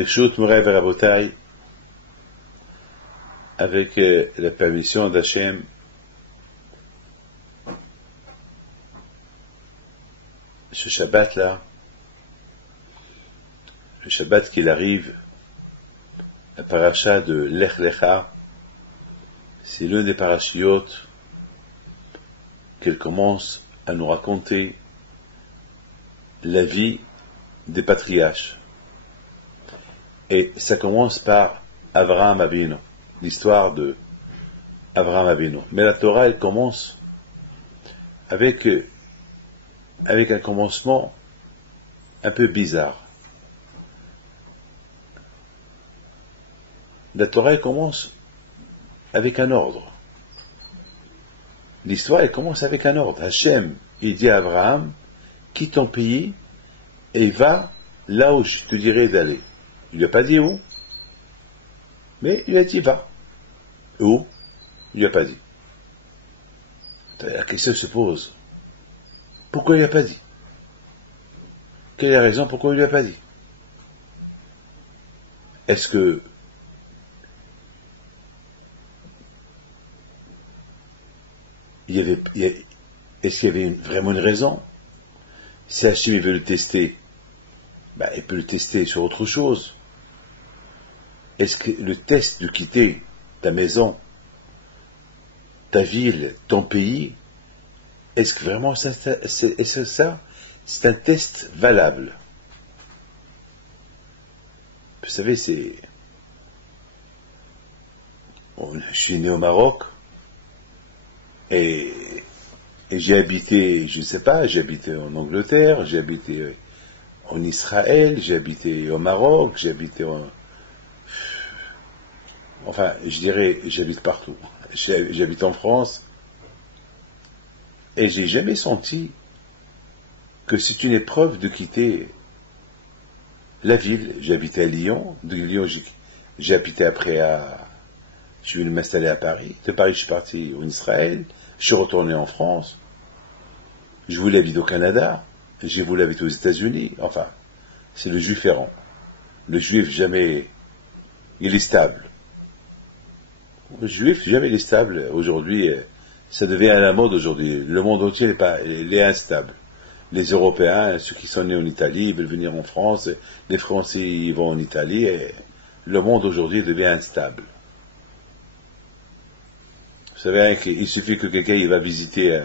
Birshut Moray Verabotai, avec la permission d'Hachem, ce Shabbat-là, le Shabbat qu'il arrive, la paracha de Lech Lecha, c'est l'une des parachiotes qu'elle commence à nous raconter la vie des patriarches. Et ça commence par Avraham Avinu, l'histoire de Avraham Avinu. Mais la Torah, elle commence avec un commencement un peu bizarre. La Torah, elle commence avec un ordre. L'histoire, elle commence avec un ordre. Hachem, il dit à Abraham, quitte ton pays et va là où je te dirai d'aller. Il lui a pas dit où, mais il a dit va. Où? Il lui a pas dit. La question se pose. Pourquoi il lui a pas dit? Quelle est la raison pourquoi il lui a pas dit? Est-ce que est-ce qu'il y avait vraiment une raison? Si Hachem veut le tester, il peut le tester sur autre chose. Est-ce que le test de quitter ta maison, ta ville, ton pays, est-ce que vraiment c'est un test valable? Vous savez, je suis né au Maroc, et j'ai habité, je ne sais pas, j'ai habité en Angleterre, j'ai habité en Israël, j'ai habité au Maroc, j'ai habité enfin, je dirais, j'habite partout. J'habite en France, et j'ai jamais senti que c'est une épreuve de quitter la ville. J'ai habité à Lyon, de Lyon j'ai habité après je suis venu m'installer à Paris, de Paris je suis parti en Israël, je suis retourné en France, je voulais habiter au Canada, j'ai voulu habiter aux États-Unis. Enfin, c'est le juif errant. Le juif jamais, il est stable. Le juif jamais il est stable. Aujourd'hui, ça devient à la mode aujourd'hui. Le monde entier il est instable. Les Européens, ceux qui sont nés en Italie, ils veulent venir en France. Les Français, ils vont en Italie. Et le monde aujourd'hui devient instable. Vous savez, il suffit que quelqu'un il va visiter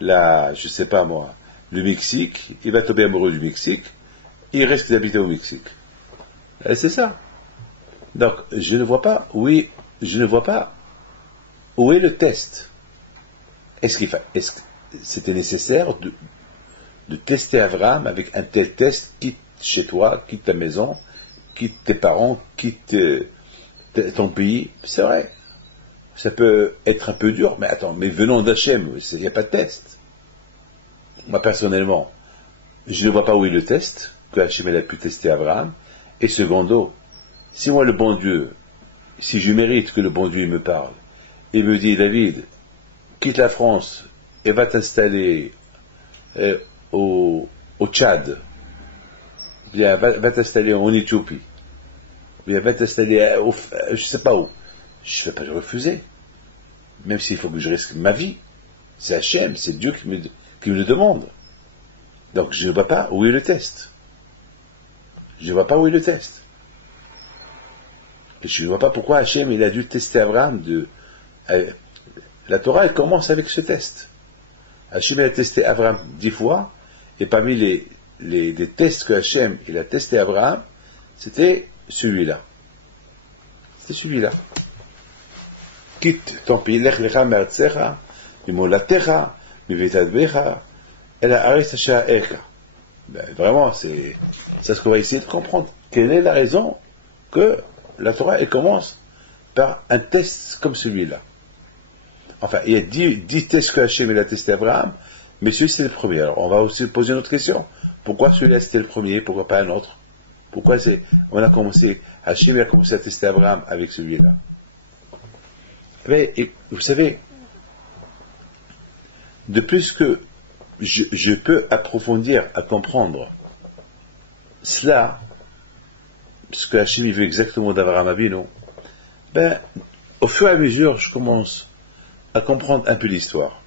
je sais pas moi, le Mexique, il va tomber amoureux du Mexique, il risque d'habiter au Mexique. C'est ça. Donc, je ne vois pas où est le test. Est-ce que c'était nécessaire de tester Abraham avec un tel test? Quitte chez toi, quitte ta maison, quitte tes parents, quitte ton pays. C'est vrai. Ça peut être un peu dur, mais attends, mais venons d'Hachem, il n'y a pas de test. Moi, personnellement, je ne vois pas où est le test, que Hachem a pu tester Abraham. Et secondo, si moi, le bon Dieu, si je mérite que le bon Dieu me parle, il me dit, David, quitte la France et va t'installer au Tchad, bien, va t'installer en Éthiopie, bien, va t'installer je ne sais pas où. Je ne vais pas le refuser, même s'il faut que je risque ma vie. C'est Hachem, c'est Dieu qui me le demande. Donc je ne vois pas où est le test. Je ne vois pas où est le test. Je ne vois pas pourquoi Hachem il a dû tester Abraham. La Torah elle commence avec ce test. Hachem a testé Abraham 10 fois, et parmi les tests que Hachem il a testé Abraham, c'était celui-là. C'était celui-là. Quitte ton pays, lech lecha me'artzecha, mimolatecha, mivetadbecha, el haaretz asher ha'erka. Vraiment, c'est ce qu'on va essayer de comprendre. Quelle est la raison que la Torah elle commence par un test comme celui-là? Enfin, il y a 10 tests que Hachem il a testé Abraham, mais celui c'est le premier. Alors, on va aussi poser une autre question. Pourquoi celui-là c'était le premier, pourquoi pas un autre? Pourquoi Hachem a commencé à tester Abraham avec celui-là? Mais, vous savez, de plus que je peux approfondir à comprendre cela, ce que Hachem veut exactement d'Avraham Avinu, ben, au fur et à mesure, je commence à comprendre un peu l'histoire.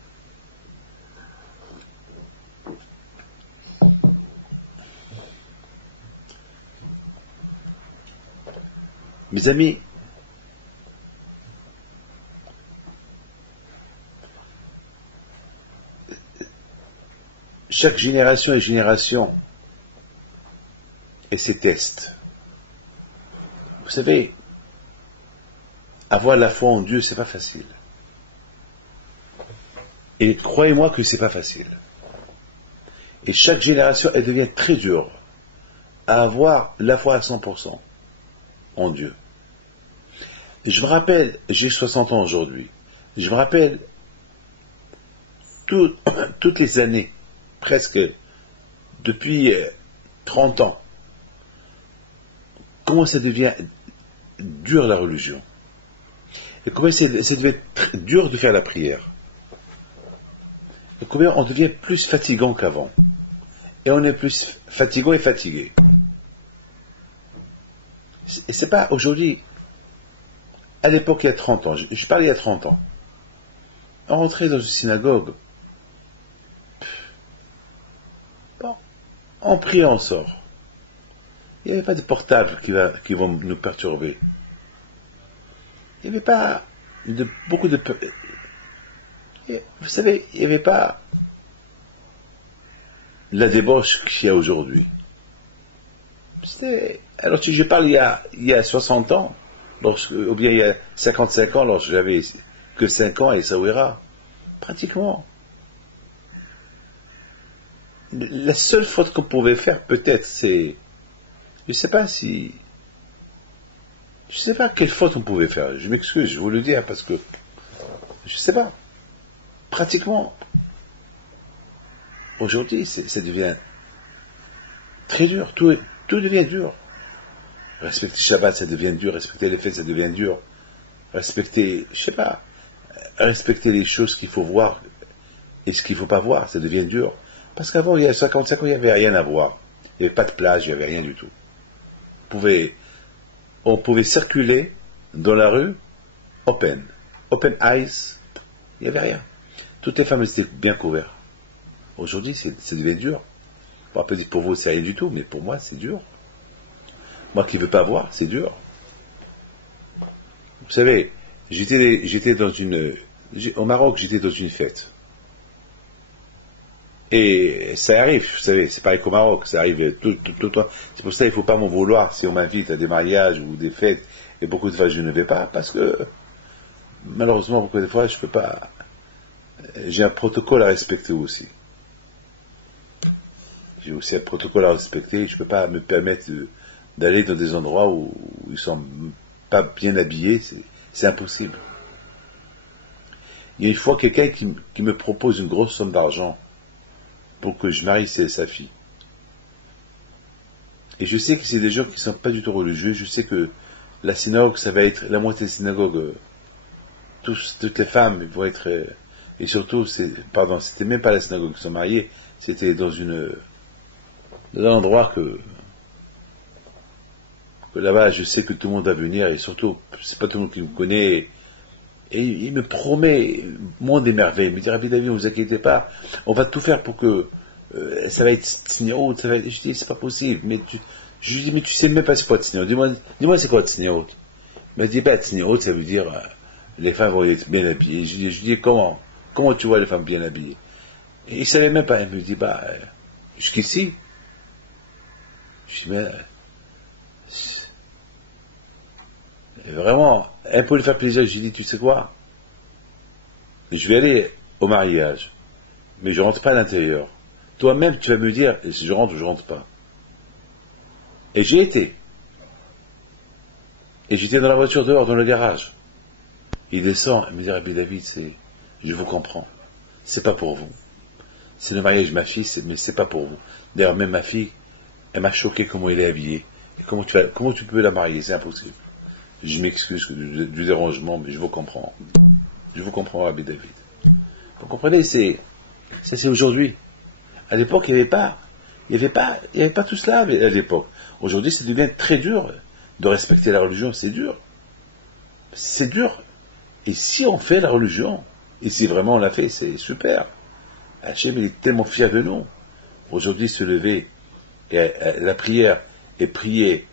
Mes amis, chaque génération et génération et ses tests. Vous savez, avoir la foi en Dieu, c'est pas facile. Et croyez-moi que c'est pas facile. Et chaque génération, elle devient très dure à avoir la foi à 100% en Dieu. Et je me rappelle, j'ai 60 ans aujourd'hui, je me rappelle toutes les années, presque depuis 30 ans, comment ça devient dur la religion. Et combien ça devient dur de faire la prière. Et combien on devient plus fatigant qu'avant. Et on est plus fatigant et fatigué. Et c'est pas aujourd'hui. À l'époque, il y a 30 ans, je parlais il y a 30 ans. On rentrait dans une synagogue. Bon, on prie, on sort. Il n'y avait pas de portable qui vont nous perturber. Il n'y avait pas beaucoup de... Vous savez, il n'y avait pas la débauche qu'il y a aujourd'hui. Alors si je parle il y a 60 ans, ou bien il y a 55 ans, lorsque j'avais que 5 ans à Essaouira, pratiquement. La seule faute qu'on pouvait faire, peut-être, c'est... Je sais pas quelle faute on pouvait faire. Je m'excuse, je vous le dis, parce que... Je sais pas. Pratiquement. Aujourd'hui, ça devient très dur. Tout devient dur. Respecter Shabbat, ça devient dur. Respecter les fêtes, ça devient dur. Respecter, je sais pas, respecter les choses qu'il faut voir et ce qu'il ne faut pas voir, ça devient dur. Parce qu'avant, il y a 55 ans, il n'y avait rien à voir. Il n'y avait pas de plage, il n'y avait rien du tout. On pouvait circuler dans la rue, open eyes, il n'y avait rien. Toutes les femmes étaient bien couvertes. Aujourd'hui, ça devient dur. Bon, peut-être pour vous, c'est rien du tout, mais pour moi, c'est dur. Moi qui ne veux pas voir, c'est dur. Vous savez, au Maroc, j'étais dans une fête. Et ça arrive, vous savez, c'est pareil qu'au Maroc, ça arrive tout le temps. C'est pour ça qu'il ne faut pas m'en vouloir si on m'invite à des mariages ou des fêtes, et beaucoup de fois je ne vais pas, parce que malheureusement, beaucoup de fois, je ne peux pas. J'ai un protocole à respecter aussi. J'ai aussi un protocole à respecter, je ne peux pas me permettre d'aller dans des endroits où ils ne sont pas bien habillés, c'est impossible. Il y a une fois quelqu'un qui me propose une grosse somme d'argent pour que je marie sa fille. Et je sais que c'est des gens qui ne sont pas du tout religieux, je sais que la synagogue, ça va être la moitié de la synagogue, toutes les femmes vont être, et surtout, c'était même pas la synagogue qui sont mariées, c'était dans un endroit que là-bas, je sais que tout le monde va venir, et surtout, c'est pas tout le monde qui me connaît, et il me promet monde des merveilles. Il me dit, Rabbi David, ne vous inquiétez pas, on va tout faire pour que ça va être tzniut, ça va être... Je dis, c'est pas possible. Je lui dis, mais tu sais même pas c'est quoi tzniut. Dis-moi c'est quoi tzniut. Il m'a dit, tzniut, ça veut dire les femmes vont être bien habillées. Je lui dis, comment tu vois les femmes bien habillées? Et il savait même pas. Il me dit, jusqu'ici. Je dis, mais vraiment, pour lui faire plaisir, je lui dis, tu sais quoi, je vais aller au mariage, mais je rentre pas à l'intérieur. Toi-même, tu vas me dire si je rentre ou je rentre pas. Et j'ai été. Et j'étais dans la voiture dehors, dans le garage. Il descend, il me dit, Rabbi David, je vous comprends. C'est pas pour vous. C'est le mariage de ma fille, mais c'est pas pour vous. D'ailleurs, même ma fille, elle m'a choqué comment elle est habillée. Et comment tu peux la marier? C'est impossible. Je m'excuse du dérangement, mais je vous comprends. Je vous comprends, Rabbi David. Vous comprenez, c'est aujourd'hui. À l'époque, il n'y avait pas tout cela à l'époque. Aujourd'hui, ça devient très dur. de respecter la religion, c'est dur. C'est dur. Et si on fait la religion, et si vraiment on l'a fait, c'est super. Hachem, il est tellement fier de nous. Aujourd'hui, se lever, et la prière, et prier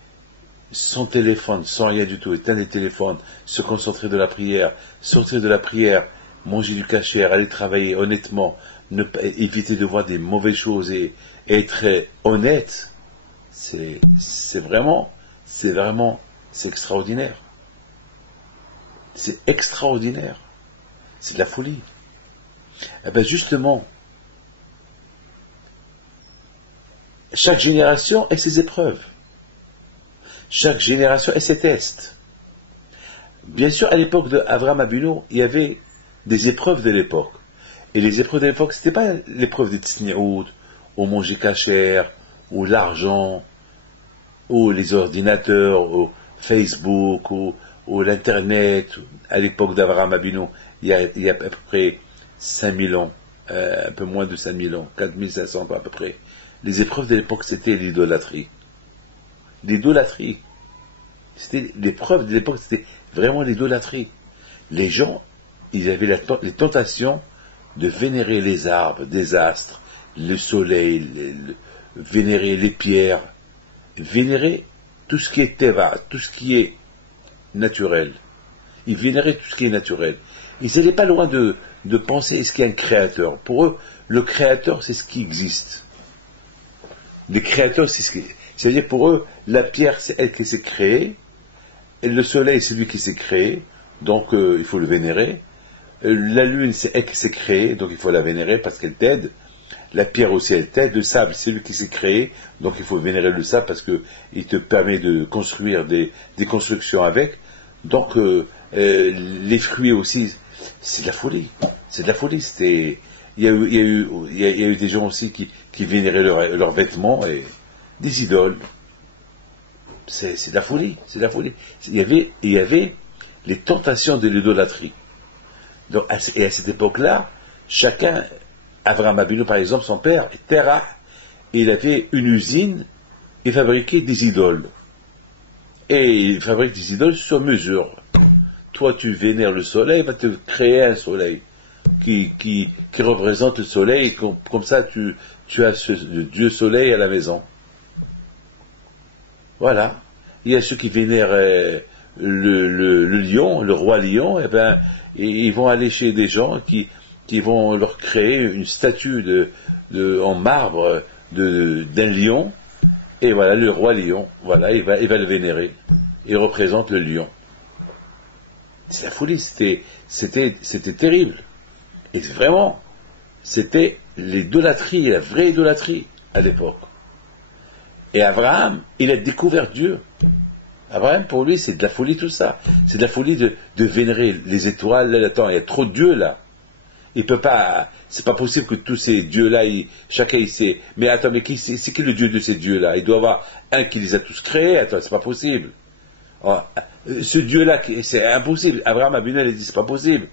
sans téléphone, sans rien du tout, éteindre les téléphones, se concentrer de la prière, sortir de la prière, manger du kasher, aller travailler honnêtement, éviter de voir des mauvaises choses et être honnête, c'est vraiment, c'est extraordinaire. C'est extraordinaire. C'est de la folie. Eh bien justement, chaque génération a ses épreuves. Chaque génération a ses tests. Bien sûr, à l'époque d'Avraham Avinu, il y avait des épreuves de l'époque. Et les épreuves de l'époque, ce n'était pas l'épreuve de Tsniout, ou manger cachère, ou l'argent, ou les ordinateurs, ou Facebook, ou l'Internet. À l'époque d'Avraham Avinu, il y a à peu près 5000 ans, un peu moins de 5000 ans, 4500 à peu près. Les épreuves de l'époque, c'était l'idolâtrie. L'idolâtrie. C'était l'épreuve de l'époque, c'était vraiment l'idolâtrie. Les gens, ils avaient les tentations de vénérer les arbres, des astres, le soleil, vénérer les pierres, vénérer tout ce qui est teva, tout ce qui est naturel. Ils vénéraient tout ce qui est naturel. Ils n'étaient pas loin de penser est-ce qu'il y a un créateur. Pour eux, le créateur, c'est ce qui existe. Le créateur, c'est ce qui... C'est-à-dire pour eux, la pierre, c'est elle qui s'est créée, et le soleil, c'est lui qui s'est créé, donc il faut le vénérer. La lune, c'est elle qui s'est créée, donc il faut la vénérer parce qu'elle t'aide. La pierre aussi, elle t'aide. Le sable, c'est lui qui s'est créé, donc il faut vénérer le sable parce qu'il te permet de construire des constructions avec. Donc les fruits aussi, c'est de la folie. C'est de la folie. Il y a eu des gens aussi qui vénéraient leurs vêtements et des idoles. C'est de la folie. C'est de la folie. Il y avait les tentations de l'idolâtrie. Donc, et à cette époque-là, chacun, Avraham Avinu par exemple, son père, Terah, il avait une usine, il fabriquait des idoles. Et il fabrique des idoles sur mesure. Toi, tu vénères le soleil, il va te créer un soleil qui représente le soleil, comme ça tu as le dieu soleil à la maison. Voilà. Il y a ceux qui vénèrent le lion, le roi lion, et ben ils vont aller chez des gens qui vont leur créer une statue en marbre d'un lion, et voilà le roi lion, voilà, il va le vénérer. Il représente le lion. C'est la folie, c'était terrible. Et vraiment, c'était l'idolâtrie, la vraie idolâtrie à l'époque. Et Abraham, il a découvert Dieu. Abraham, pour lui, c'est de la folie tout ça. C'est de la folie de vénérer les étoiles. Là, attends, il y a trop de dieux là. Il peut pas, c'est pas possible que tous ces dieux-là, chacun il sait. Mais attends, mais c'est qui le dieu de ces dieux-là? Il doit y avoir un qui les a tous créés. Attends, c'est pas possible. Oh, ce dieu-là, c'est impossible. Abraham Avinu, il dit c'est pas possible.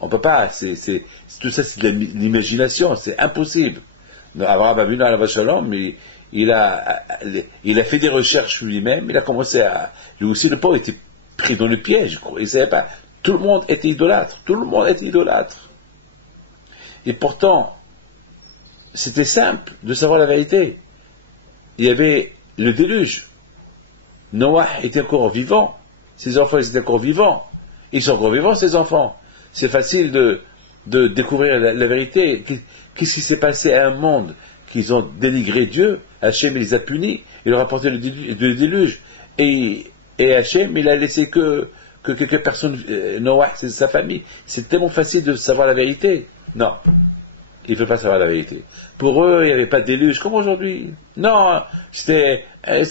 On peut pas. Tout ça, c'est de l'imagination. C'est impossible. Donc, Abraham Avinu, à la Shalom, mais il a fait des recherches lui-même. Il a commencé lui aussi, le pauvre était pris dans le piège. Il savait pas. Tout le monde était idolâtre. Tout le monde était idolâtre. Et pourtant, c'était simple de savoir la vérité. Il y avait le déluge. Noah était encore vivant. Ses enfants étaient encore vivants. Ils sont encore vivants, ces enfants. C'est facile de découvrir la vérité. Qu'est-ce qui s'est passé à un monde qu'ils ont dénigré Dieu? Hachem les a punis. Il leur a apporté le déluge. Et Hachem, il a laissé que quelques personnes, Noah, c'est sa famille. C'est tellement facile de savoir la vérité. Non. Ils ne veulent pas savoir la vérité. Pour eux, il n'y avait pas de déluge comme aujourd'hui. Non, c'était un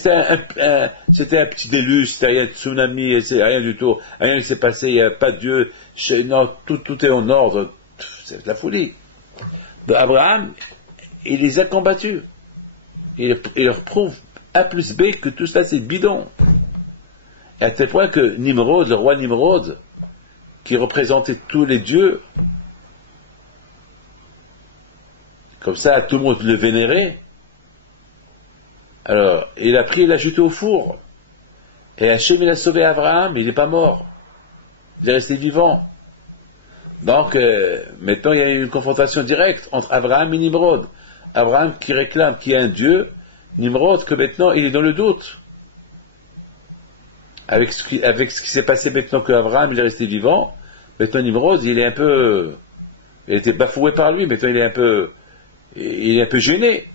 petit déluge, c'était rien de tsunami, rien du tout. Rien ne s'est passé, il n'y a pas de Dieu. Non, tout est en ordre. C'est de la folie. Donc, Abraham, il les a combattus. Il leur prouve A plus B que tout ça c'est bidon. Et à tel point que Nimrod, le roi Nimrod, qui représentait tous les dieux, comme ça, tout le monde le vénérait. Alors, il a pris et l'a jeté au four. Et Hachem, il a sauvé Abraham, il n'est pas mort. Il est resté vivant. Donc, maintenant, il y a une confrontation directe entre Abraham et Nimrod. Abraham qui réclame qu'il y a un Dieu, Nimrod que maintenant, il est dans le doute. Avec ce qui s'est passé maintenant qu'Abraham, il est resté vivant, maintenant Nimrod, il est un peu... Il a été bafoué par lui, maintenant il est un peu gêné.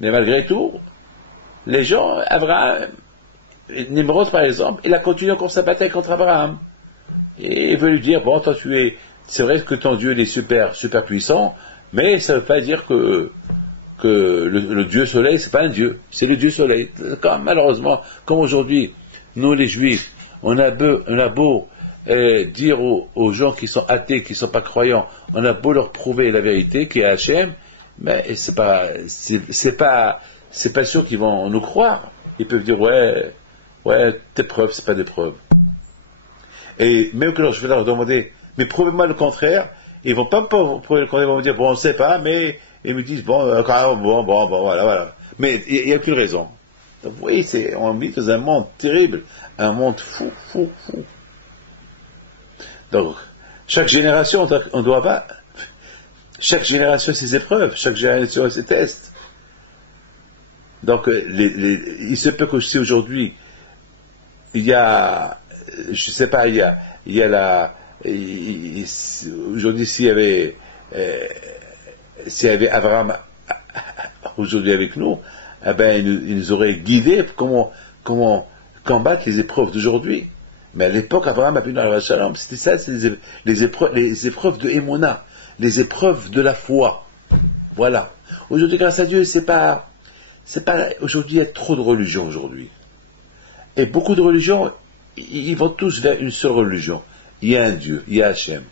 Mais malgré tout, les gens, Abraham, Nimrod par exemple, il a continué encore sa bataille contre Abraham. Et il veut lui dire, bon, toi c'est vrai que ton Dieu il est super puissant, mais ça ne veut pas dire que le Dieu soleil, c'est pas un Dieu, c'est le Dieu soleil. Malheureusement, comme aujourd'hui, nous les Juifs, on a beau dire aux gens qui sont athées, qui ne sont pas croyants, on a beau leur prouver la vérité qui est Hachem, mais c'est pas sûr qu'ils vont nous croire. Ils peuvent dire ouais, tes preuves, c'est pas des preuves. Et même que je vais leur demander, mais prouvez-moi le contraire, ils vont pas me prouver le contraire, ils vont me dire bon, on ne sait pas, mais ils me disent bon, voilà. Mais il n'y a aucune raison. Donc, vous voyez, on vit dans un monde terrible, un monde fou. Donc, chaque génération, chaque génération a ses épreuves, chaque génération a ses tests. Donc, il se peut qu'aussi aujourd'hui, il y a, je sais pas, aujourd'hui s'il y avait Abraham aujourd'hui avec nous, eh ben, il nous aurait guidés comment combattre les épreuves d'aujourd'hui. Mais à l'époque, Abraham Abinu alayhi salam, c'était ça, c'est les épreuves de Emouna, les épreuves de la foi. Voilà. Aujourd'hui, grâce à Dieu, c'est pas, aujourd'hui, il y a trop de religions aujourd'hui. Et beaucoup de religions, ils vont tous vers une seule religion. Il y a un Dieu, il y a Hachem.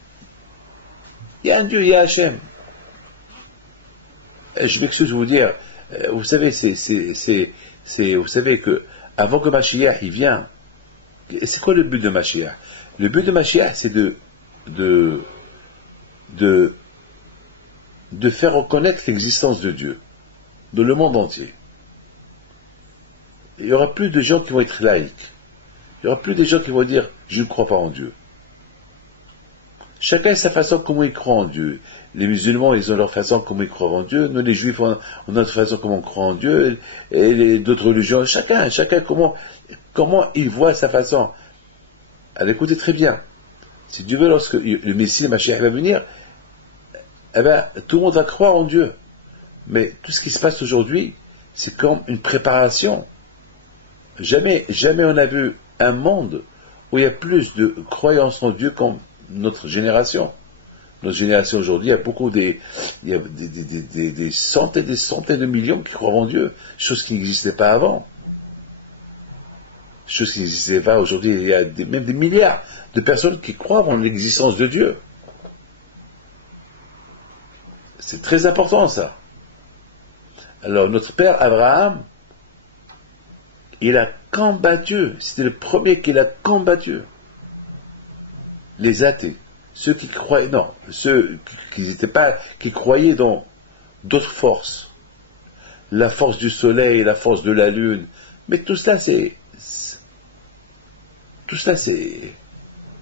Il y a un Dieu, il y a Hachem. Je m'excuse de vous dire, vous savez, vous savez que, avant que Mashiach, il vient, c'est quoi le but de Mashiach? Le but de Mashiach, c'est de faire reconnaître l'existence de Dieu dans le monde entier. Il n'y aura plus de gens qui vont être laïcs. Il n'y aura plus de gens qui vont dire je ne crois pas en Dieu. Chacun a sa façon comment il croit en Dieu. Les musulmans, ils ont leur façon comment ils croient en Dieu. Nous, les juifs, on a notre façon comment on croit en Dieu. Et d'autres religions, chacun comment il voit sa façon. Alors écoutez très bien. Si Dieu veut, lorsque le Messie, le Mashiach va venir, eh ben, tout le monde va croire en Dieu. Mais tout ce qui se passe aujourd'hui, c'est comme une préparation. Jamais on a vu un monde où il y a plus de croyance en Dieu qu'en notre génération. Notre génération aujourd'hui, il y a des centaines de millions qui croient en Dieu, chose qui n'existait pas avant. Chose qui n'existait pas aujourd'hui, il y a même des milliards de personnes qui croient en l'existence de Dieu. C'est très important ça. Alors notre père Abraham, il a combattu, c'était le premier qu'il a combattu. Les athées, ceux qui croyaient, qui croyaient dans d'autres forces, la force du soleil, la force de la lune, mais tout cela c'est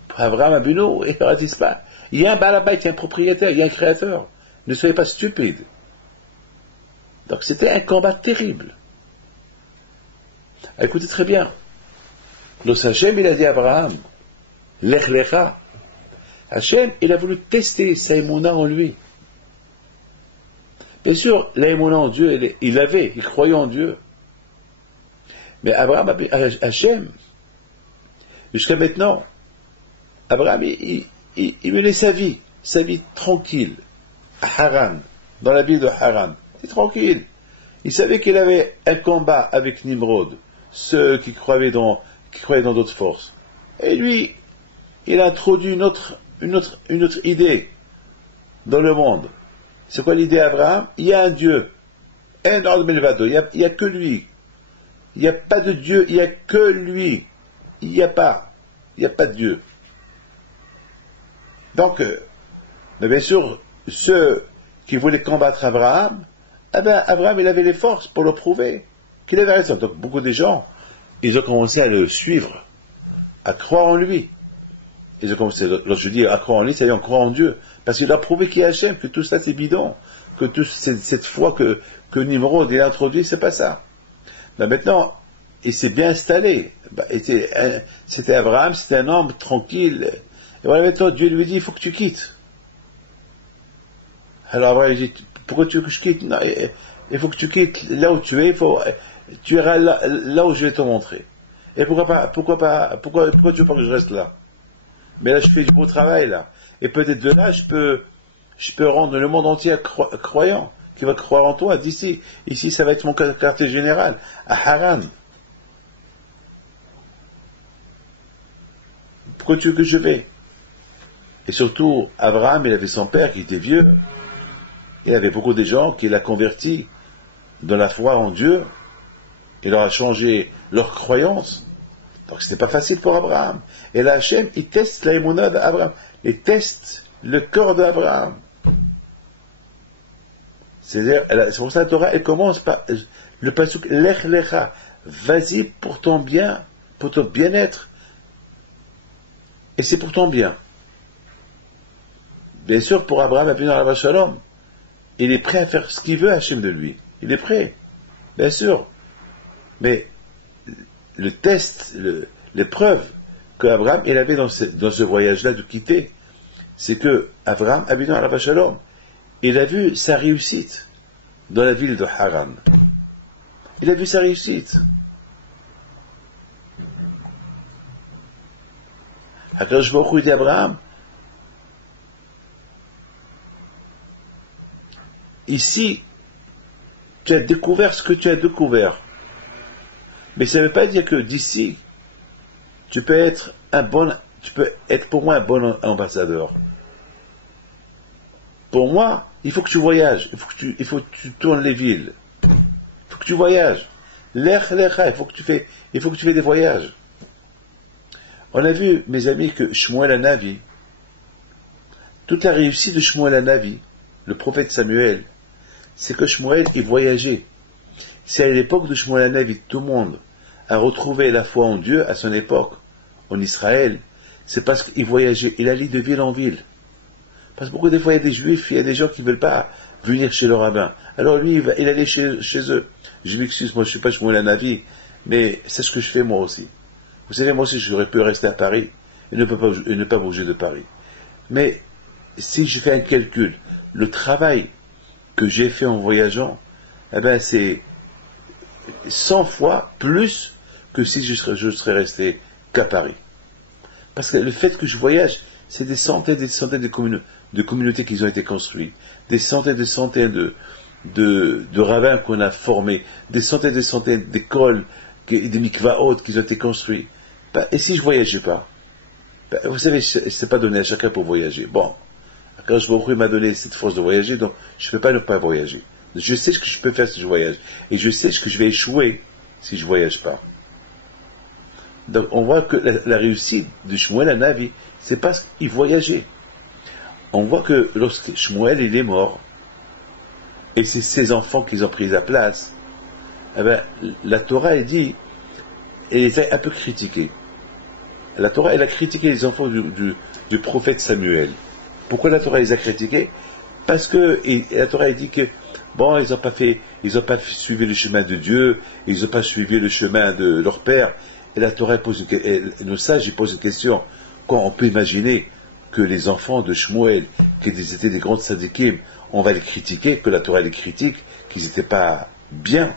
pour Abraham Abinu, il ne ratisse pas. Il y a un balabait, il y a un propriétaire, il y a un créateur. Ne soyez pas stupides. Donc c'était un combat terrible. Écoutez très bien. Le Hachem, il a dit à Abraham, Lech Lecha. Hachem, il a voulu tester sa émouna en lui. Bien sûr, la émouna en Dieu, il croyait en Dieu. Mais Abraham, Hachem, jusqu'à maintenant, Abraham, il menait sa vie tranquille, à Haran, dans la ville de Haran. C'est tranquille. Il savait qu'il avait un combat avec Nimrod, ceux qui croyaient dans d'autres forces. Et lui, il a introduit une autre idée dans le monde. C'est quoi l'idée d'Abraham? Il y a un Dieu. Un ordre melvado. Il n'y a que lui. Il n'y a pas de Dieu, il n'y a que lui. Il n'y a pas de Dieu. Donc, mais bien sûr, ceux qui voulaient combattre Abraham, eh ben, Abraham, il avait les forces pour le prouver qu'il avait raison. Donc, beaucoup de gens, ils ont commencé à le suivre, à croire en lui. Ils ont commencé, lorsque je dis à croire en lui, c'est-à-dire on croit en Dieu. Parce qu'il a prouvé qu'il y a Hachem, que tout ça c'est bidon, que toute cette foi que Nimrod il a introduit, c'est pas ça. Ben maintenant, il s'est bien installé. Ben, c'était Abraham, c'était un homme tranquille. Et voilà, maintenant Dieu lui dit, il faut que tu quittes. Alors Abraham dit, pourquoi tu veux que je quitte? Non, il faut que tu quittes là où tu es, tu iras là où je vais te montrer. Et pourquoi tu veux pas que je reste là? Mais là je fais du beau travail là. Et peut-être de là je peux rendre le monde entier croyant, qui va croire en toi d'ici. Ici ça va être mon quartier général, à Haran. Pourquoi tu veux que je vais? Et surtout, Abraham, il avait son père qui était vieux. Il y avait beaucoup de gens qui l'a converti dans la foi en Dieu. Il leur a changé leur croyance. Donc c'était pas facile pour Abraham. Et là, Hachem, il teste la émouna d'Abraham. Il teste le corps d'Abraham. C'est-à-dire, c'est pour ça que la Torah, elle commence par le pasuk Lech Lecha. Vas-y pour ton bien, pour ton bien-être. Et c'est pour ton bien. Bien sûr, pour Abraham, Avinu Shalom, il est prêt à faire ce qu'il veut, Hachem, de lui. Il est prêt. Bien sûr. Mais le test, l'épreuve qu'Abraham il avait dans ce voyage-là de quitter, c'est que Abraham, Avinu Shalom, il a vu sa réussite dans la ville de Haran. Il a vu sa réussite. Hakadosh Baruch Hu dit à Abraham, ici, tu as découvert ce que tu as découvert. Mais ça ne veut pas dire que d'ici, tu peux être pour moi un bon ambassadeur. Pour moi, il faut que tu voyages, il faut que tu tournes les villes, il faut que tu voyages. Lecha, il faut que tu fais des voyages. On a vu, mes amis, que Shmuel Hanavi, toute la réussite de Shmuel Hanavi, le prophète Samuel, c'est que Shmuel, il voyageait. C'est à l'époque de Shmuel Hanavi, tout le monde a retrouvé la foi en Dieu à son époque, en Israël, c'est parce qu'il voyageait, il allait de ville en ville. Parce que beaucoup des fois, il y a des juifs, il y a des gens qui ne veulent pas venir chez le rabbin. Alors lui, il allait chez eux. Je m'excuse, moi je ne suis pas Shmuel Hanavi, mais c'est ce que je fais moi aussi. Vous savez, moi aussi, j'aurais pu rester à Paris et ne pas bouger de Paris. Mais si je fais un calcul, le travail que j'ai fait en voyageant, eh ben, c'est 100 fois plus que si je serais resté qu'à Paris. Parce que le fait que je voyage, c'est des centaines et des centaines de communautés qui ont été construites, des centaines et des centaines de rabbins qu'on a formés, des centaines et des centaines d'écoles, de mikvaot qui ont été construits. Et si je ne voyageais pas, vous savez, c'est pas donné à chacun pour voyager. Bon, quand je m'a donné cette force de voyager, donc je ne peux pas ne pas voyager. Je sais ce que je peux faire si je voyage. Et je sais ce que je vais échouer si je ne voyage pas. Donc on voit que la réussite de Shmuel Hanavi, c'est parce qu'il voyageait. On voit que lorsque Shmuel il est mort, et c'est ses enfants qui ont pris la place, eh ben, la Torah elle dit, elle était un peu critiquée. La Torah elle a critiqué les enfants du prophète Samuel. Pourquoi la Torah les a critiqués? Parce que la Torah elle dit que bon, ils n'ont pas suivi le chemin de Dieu, ils n'ont pas suivi le chemin de leur père. Et la Torah nos sages ils posent une question. Quand on peut imaginer que les enfants de Shmuel, qu'ils étaient des grands tzadikim, on va les critiquer, que la Torah les critique, qu'ils n'étaient pas bien.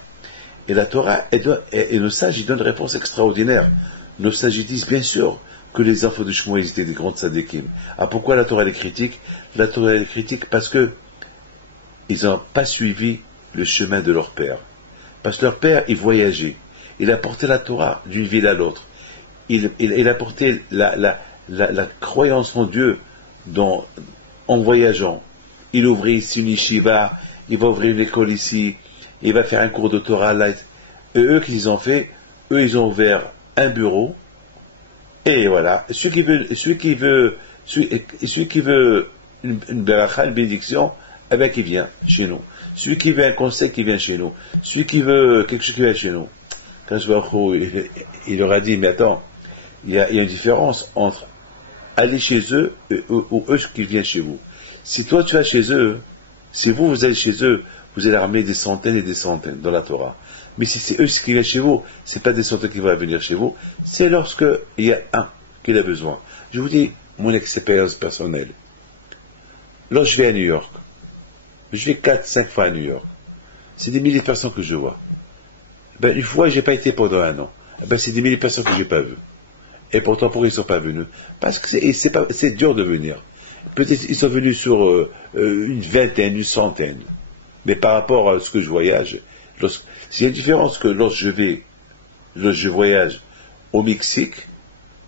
Et la Torah, et nos sages, ils donnent une réponse extraordinaire. Nos sages, ils disent bien sûr que les enfants de Shmuel étaient des grands tzadikim. Ah, pourquoi la Torah les critique? La Torah les critique parce que ils n'ont pas suivi le chemin de leur père. Parce que leur père, il voyageait. Il apportait la Torah d'une ville à l'autre. Il apportait la croyance en Dieu en voyageant. Il ouvrait ici une yeshiva, il va ouvrir une école ici, il va faire un cours de Torah là. Et eux, qu'est-ce qu'ils ont fait? Eux, ils ont ouvert un bureau, et voilà. Celui qui veut une beracha, une bénédiction, eh bien, qui vient chez nous. Celui qui veut un conseil, qui vient chez nous. Celui qui veut quelque chose, qui vient chez nous. quand je vois il leur a dit, mais attends, il y a une différence entre aller chez eux ou eux qui viennent chez vous. Si toi tu vas chez eux, si vous allez chez eux, vous allez ramener des centaines et des centaines dans la Torah. Mais si c'est eux qui viennent chez vous, c'est pas des centaines qui vont venir chez vous, c'est lorsque il y a un qui a besoin. Je vous dis mon expérience personnelle. Lorsque je vais à New York, je vais 4-5 fois à New York. C'est des milliers de personnes que je vois. Ben, une fois, j'ai pas été pendant un an. Ben, c'est des milliers de personnes que j'ai pas vues. Et pourtant, pourquoi ils sont pas venus? Parce que c'est dur de venir. Peut-être ils sont venus sur une vingtaine, une centaine. Mais par rapport à ce que je voyage, s'il y a une différence que lorsque je voyage au Mexique,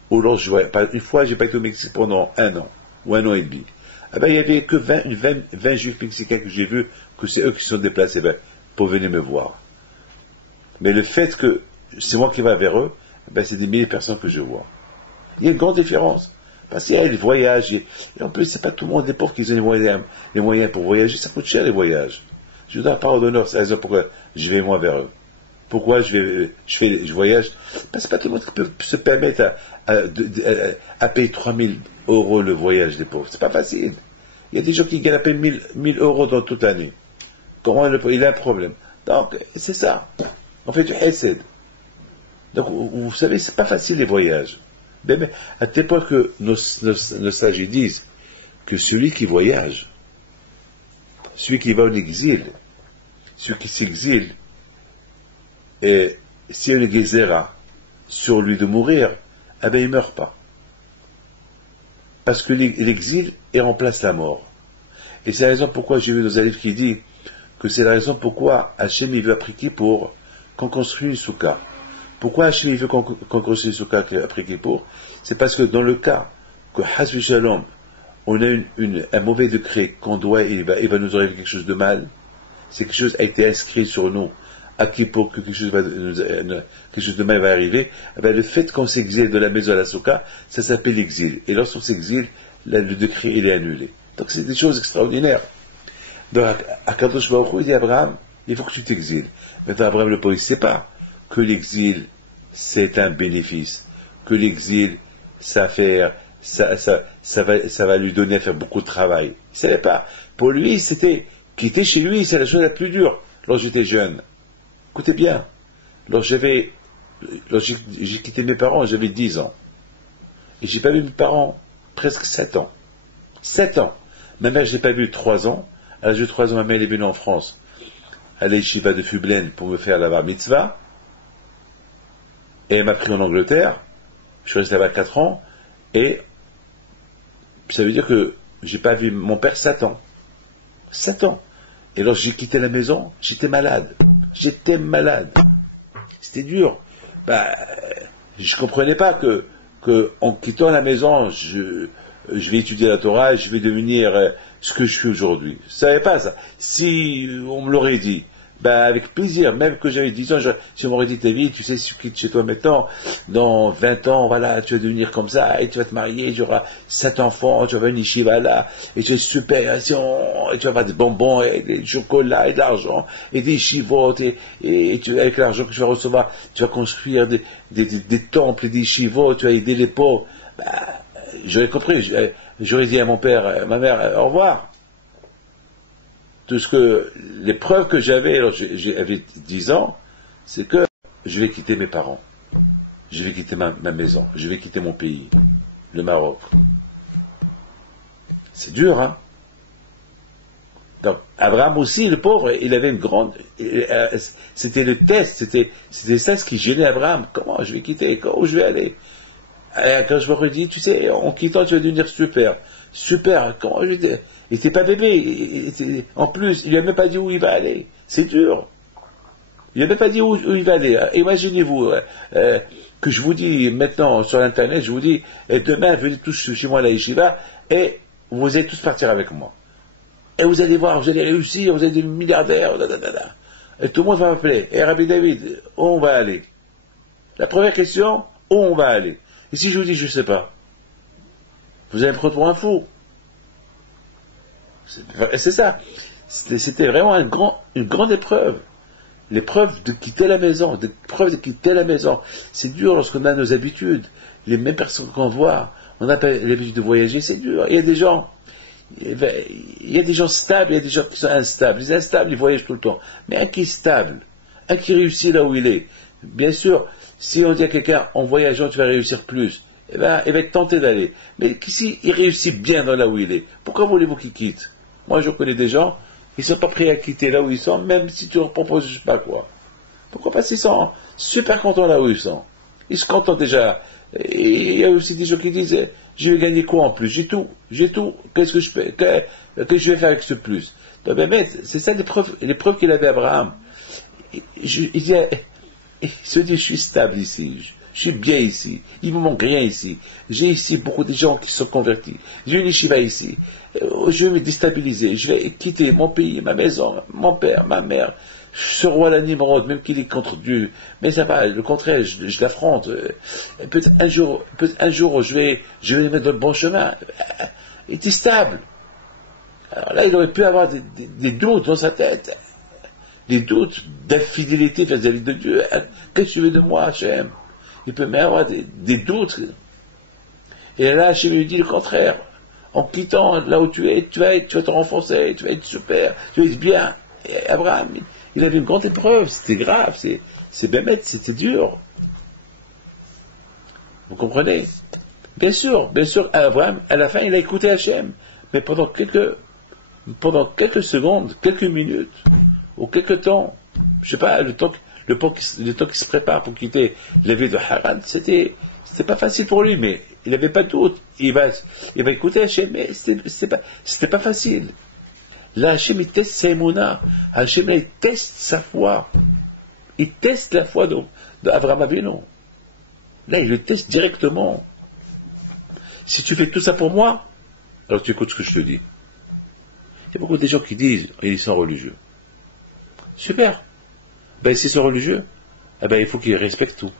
ou lorsque je voyage, une fois, j'ai pas été au Mexique pendant un an, ou un an et demi. Ah ben, il y avait que 20 juifs mexicains que j'ai vus, que c'est eux qui se sont déplacés, pour venir me voir. Mais le fait que c'est moi qui vais vers eux, c'est des milliers de personnes que je vois. Il y a une grande différence. Parce qu'il y a les voyages, et en plus, c'est pas tout le monde des pauvres qui ont les moyens pour voyager, ça coûte cher les voyages. Je dois parole d'honneur, c'est la raison pourquoi je vais moi vers eux. Pourquoi je voyage? Parce que c'est pas tout le monde qui peut se permettre à payer 3000 euros le voyage des pauvres. C'est pas facile. Il y a des gens qui gagnent à peine 1000 euros dans toute l'année. Comment il a un problème? Donc, c'est ça. On fait du hesed. Donc, vous savez, c'est pas facile les voyages. Mais à tel point que nos sages disent que celui qui voyage, celui qui va en exil, celui qui s'exile, et si on est gezerah sur lui de mourir, il ne meurt pas. Parce que l'exil remplace la mort. Et c'est la raison pourquoi j'ai vu dans un livre qui dit que c'est la raison pourquoi Hachem il veut appliquer pour qu'on construise une soukha. Pourquoi Hachem il veut qu'on construise une soukha après Kippour? C'est parce que dans le cas que Hasbi Shalom, on a un mauvais décret qu'on doit, il va nous arriver quelque chose de mal, c'est quelque chose a été inscrit sur nous, à Kippour que quelque chose de mal va arriver, le fait qu'on s'exile de la maison à la soukha, ça s'appelle l'exil. Et lorsqu'on s'exile, le décret il est annulé. Donc c'est des choses extraordinaires. Donc, Akadosh Baruch Hu, il dit à Abraham, il faut que tu t'exiles. Maintenant, Abraham le pauvre, il ne sait pas que l'exil, c'est un bénéfice. Que l'exil, ça va lui donner à faire beaucoup de travail. Il ne savait pas. Pour lui, c'était, quitter chez lui, c'est la chose la plus dure. Lorsque j'étais jeune. Écoutez bien. Lorsque j'ai quitté mes parents, j'avais 10 ans. Et j'ai pas vu mes parents presque 7 ans. 7 ans. Ma mère, je l'ai pas vue 3 ans. À l'âge de 3 ans, ma mère est venue en France, à l'Yeshiva de Fublen pour me faire la bar mitzvah. Et elle m'a pris en Angleterre. Je suis resté là-bas 4 ans. Et ça veut dire que j'ai pas vu mon père 7 ans. 7 ans. Et lorsque j'ai quitté la maison, j'étais malade. J'étais malade. C'était dur. Je comprenais pas que en quittant la maison, je vais étudier la Torah et je vais devenir ce que je suis aujourd'hui. Je savais pas ça. Si on me l'aurait dit, avec plaisir, même que j'avais 10 ans, je m'aurais dit, ta vie, tu sais, si tu quittes chez toi maintenant, dans 20 ans, voilà, tu vas devenir comme ça, et tu vas te marier, tu auras 7 enfants, tu vas avoir une yeshiva là, et tu as une supériation, et tu vas avoir des bonbons, et des chocolats, et de l'argent, et des yeshivot, et avec l'argent que tu vas recevoir, tu vas construire des temples et des yeshivot, tu vas aider les pauvres. J'aurais compris, j'aurais dit à mon père, ma mère, au revoir. Tout ce que, les preuves que j'avais, alors j'avais 10 ans, c'est que je vais quitter mes parents. Je vais quitter ma maison. Je vais quitter mon pays, le Maroc. C'est dur, hein? Donc, Abraham aussi, le pauvre, il avait une grande, c'était le test, c'était ça ce qui gênait Abraham. Comment je vais quitter? Où je vais aller? Quand je me redis, tu sais, en quittant, tu vas devenir super. Super, comment je vais dire? Il n'était pas bébé. En plus, il lui a même pas dit où il va aller. C'est dur. Il lui a même pas dit où il va aller. Imaginez-vous que je vous dis maintenant sur Internet, je vous dis, demain, venez tous chez moi à la yeshiva, et vous allez tous partir avec moi. Et vous allez voir, vous allez réussir, vous allez être milliardaires, et tout le monde va m'appeler. Et Rabbi David, où on va aller? La première question, où on va aller? Et si je vous dis, je ne sais pas, vous allez me prendre pour un fou. C'est ça. C'était vraiment une grande épreuve. L'épreuve de quitter la maison, l'épreuve de quitter la maison. C'est dur lorsqu'on a nos habitudes. Les mêmes personnes qu'on voit, on n'a pas l'habitude de voyager, c'est dur. Il y a des gens stables, il y a des gens instables. Les instables, ils voyagent tout le temps. Mais un qui est stable, un qui réussit là où il est. Bien sûr, si on dit à quelqu'un, en voyageant, tu vas réussir plus, eh ben, il va être tenté d'aller. Mais si il réussit bien dans là où il est, pourquoi voulez-vous qu'il quitte? Moi, je connais des gens, ils ne sont pas prêts à quitter là où ils sont, même si tu leur proposes je sais pas quoi. Pourquoi? Parce qu'ils sont super contents là où ils sont. Ils se contentent déjà. Et il y a aussi des gens qui disent, je vais gagner quoi en plus? J'ai tout. Qu'est-ce que je fais? Qu'est-ce que je vais faire avec ce plus? Donc, ben, c'est ça l'épreuve qu'il avait Abraham. Il se dit, je suis stable ici. Je suis bien ici. Il ne me manque rien ici. J'ai ici beaucoup de gens qui sont convertis. J'ai une yeshiva ici. Je vais me déstabiliser. Je vais quitter mon pays, ma maison, mon père, ma mère. Ce roi la Nimrod, même qu'il est contre Dieu. Mais ça va, le contraire, je l'affronte. Peut-être un jour, je vais les mettre dans le bon chemin. Il était stable. Alors là, il aurait pu avoir des doutes dans sa tête. Des doutes d'infidélité vis-à-vis de Dieu. Qu'est-ce que tu veux de moi, Hachem? Il peut même avoir des doutes. Et là, Hachem lui dit le contraire. En quittant là où tu es, tu vas te renforcer, tu vas être super, tu vas être bien. Et Abraham, il avait une grande épreuve, c'était grave, c'est bémet, c'était dur. Vous comprenez? Bien sûr, Abraham, à la fin, il a écouté Hachem. Mais pendant quelques secondes, quelques minutes, ou quelques temps, je sais pas, le temps qui se prépare pour quitter la ville de Haran, c'était pas facile pour lui, mais il n'avait pas de doute. Il va écouter Hachem, mais c'était pas facile. Là, Hachem, il teste sa émouna. Hachem, il teste sa foi. Il teste la foi d'Abraham Avinu. Là, il le teste directement. Si tu fais tout ça pour moi, alors tu écoutes ce que je te dis. Il y a beaucoup de gens qui disent, ils sont religieux. Super. Ben, s'ils sont religieux, eh ben, il faut qu'ils respectent tout.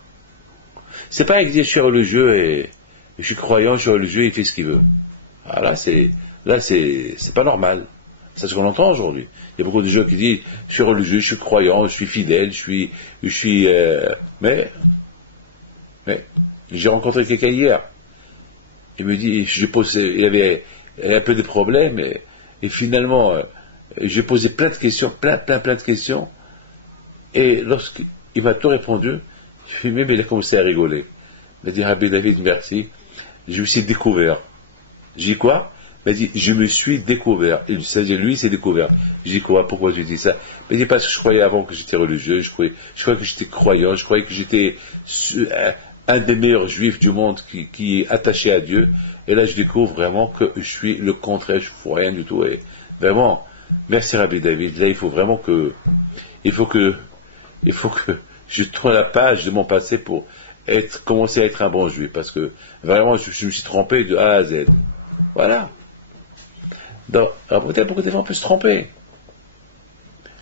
C'est pas qu'il dit, je suis religieux et je suis croyant, je suis religieux, il fait ce qu'il veut. Ah, là, c'est pas normal. C'est ce qu'on entend aujourd'hui. Il y a beaucoup de gens qui disent, je suis religieux, je suis croyant, je suis fidèle, mais, j'ai rencontré quelqu'un hier. Il me dit, il avait un peu de problèmes, et finalement, j'ai posé plein de questions, plein de questions, et lorsqu'il m'a tout répondu, mais il a commencé à rigoler. Il m'a dit, Rabbi David, merci, je me suis découvert. J'ai dit quoi? Il m'a dit, je me suis découvert. Il s'agit, lui, s'est découvert. J'ai dit quoi? Pourquoi je dis ça? Il m'a dit, parce que je croyais avant que j'étais religieux, je croyais que j'étais croyant, je croyais que j'étais un des meilleurs juifs du monde qui est attaché à Dieu. Et là, je découvre vraiment que je suis le contraire, je ne fous rien du tout. Et vraiment, merci Rabbi David. Là, il faut que je tourne la page de mon passé pour commencer à être un bon juif. Parce que vraiment, je me suis trompé de A à Z. Voilà. Alors peut-être beaucoup de fois on peut se tromper.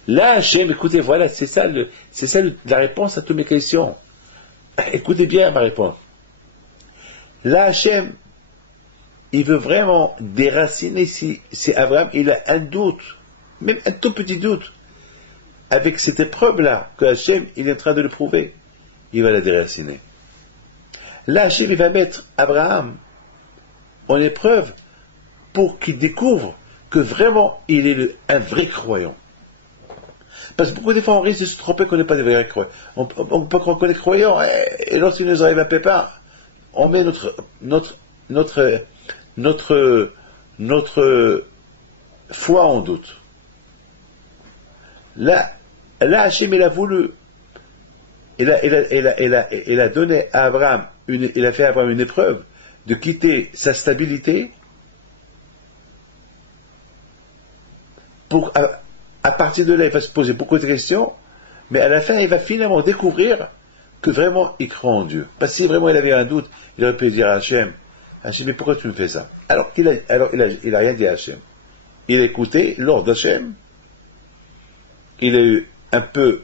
Là, Hachem, écoutez, voilà, c'est ça la réponse à toutes mes questions. Écoutez bien ma réponse. Là, Hachem, il veut vraiment déraciner, si Abraham, il a un doute, même un tout petit doute, avec cette épreuve-là, que Hachem, il est en train de le prouver, il va la déraciner. Là, Hachem, il va mettre Abraham en épreuve pour qu'il découvre que vraiment, il est un vrai croyant. Parce que beaucoup de fois, on risque de se tromper qu'on n'est pas des vrais croyants. On peut croire qu'on est croyant, et lorsqu'il nous arrive un pépin, on met notre foi en doute. Là, Hachem, il a voulu, il a donné à Abraham, il a fait à Abraham une épreuve de quitter sa stabilité pour, à partir de là, il va se poser beaucoup de questions, mais à la fin, il va finalement découvrir que vraiment, il croit en Dieu. Parce que si vraiment il avait un doute, il aurait pu dire à Hachem, mais pourquoi tu me fais ça? Alors il a rien dit à Hachem. Il a écouté l'ordre d'Hachem, il a eu un peu,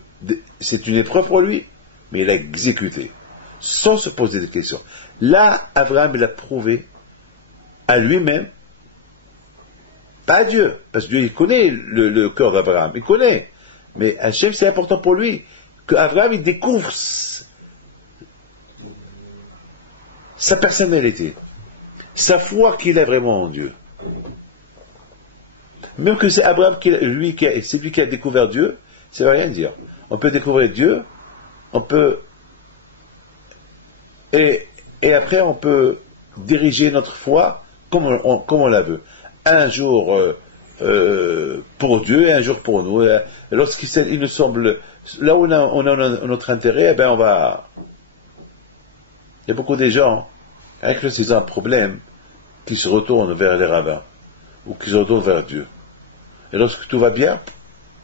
c'est une épreuve pour lui, mais il a exécuté, sans se poser des questions. Là, Abraham, il a prouvé à lui-même, pas à Dieu, parce que Dieu, il connaît le cœur d'Abraham, il connaît, Mais Hachem, c'est important pour lui que Abraham il découvre sa personnalité, sa foi qu'il a vraiment en Dieu. Même que c'est Abraham, c'est lui qui a découvert Dieu, ça ne veut rien dire. On peut découvrir Dieu, on peut... Et après, on peut diriger notre foi comme on la veut. Un jour pour Dieu et un jour pour nous. Lorsqu'il nous semble... Là où on a notre intérêt, eh ben on va... Il y a beaucoup de gens, avec lorsqu'ils ont un problème, qui se retournent vers les rabbins, ou qui se retournent vers Dieu. Et lorsque tout va bien,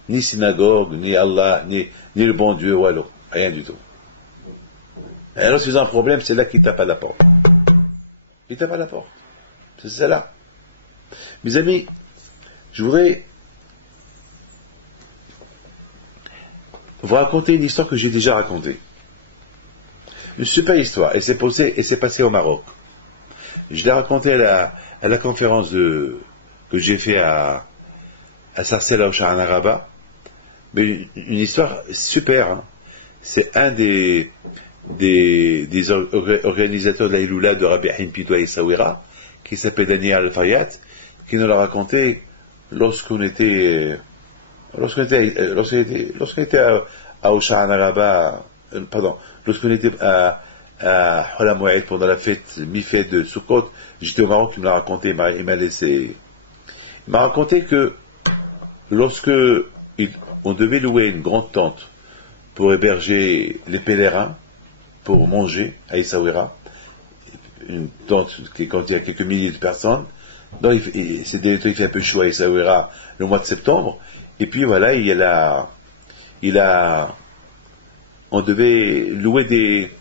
ni synagogue, ni Allah, ni le bon Dieu, ou alors, rien du tout. Et lorsqu'ils ont un problème, c'est là qu'ils tapent à la porte. Ils tapent à la porte. C'est ça là. Mes amis, je voudrais vous raconter une histoire que j'ai déjà racontée. Une super histoire. Et c'est passé au Maroc. Je l'ai racontée à la conférence que j'ai fait à Sarcelles au Shahanaraba. Mais une histoire super. Hein. C'est un des organisateurs de la Iloula de Rabbi Haïm Pinto et Sawira, qui s'appelle Daniel Al-Fayat, qui nous l'a raconté lorsqu'on était à Osha'anaraba, lorsqu'on était à Hola Mouaïd pendant la fête, mi-fête de Sukkot. J'étais au Maroc, il me l'a raconté, il m'a raconté que lorsque on devait louer une grande tente pour héberger les pèlerins, pour manger à Essaouira, une tente qui contient quelques milliers de personnes. Donc, c'était le truc qui fait un peu chaud à Essaouira le mois de septembre. Et puis voilà, on devait louer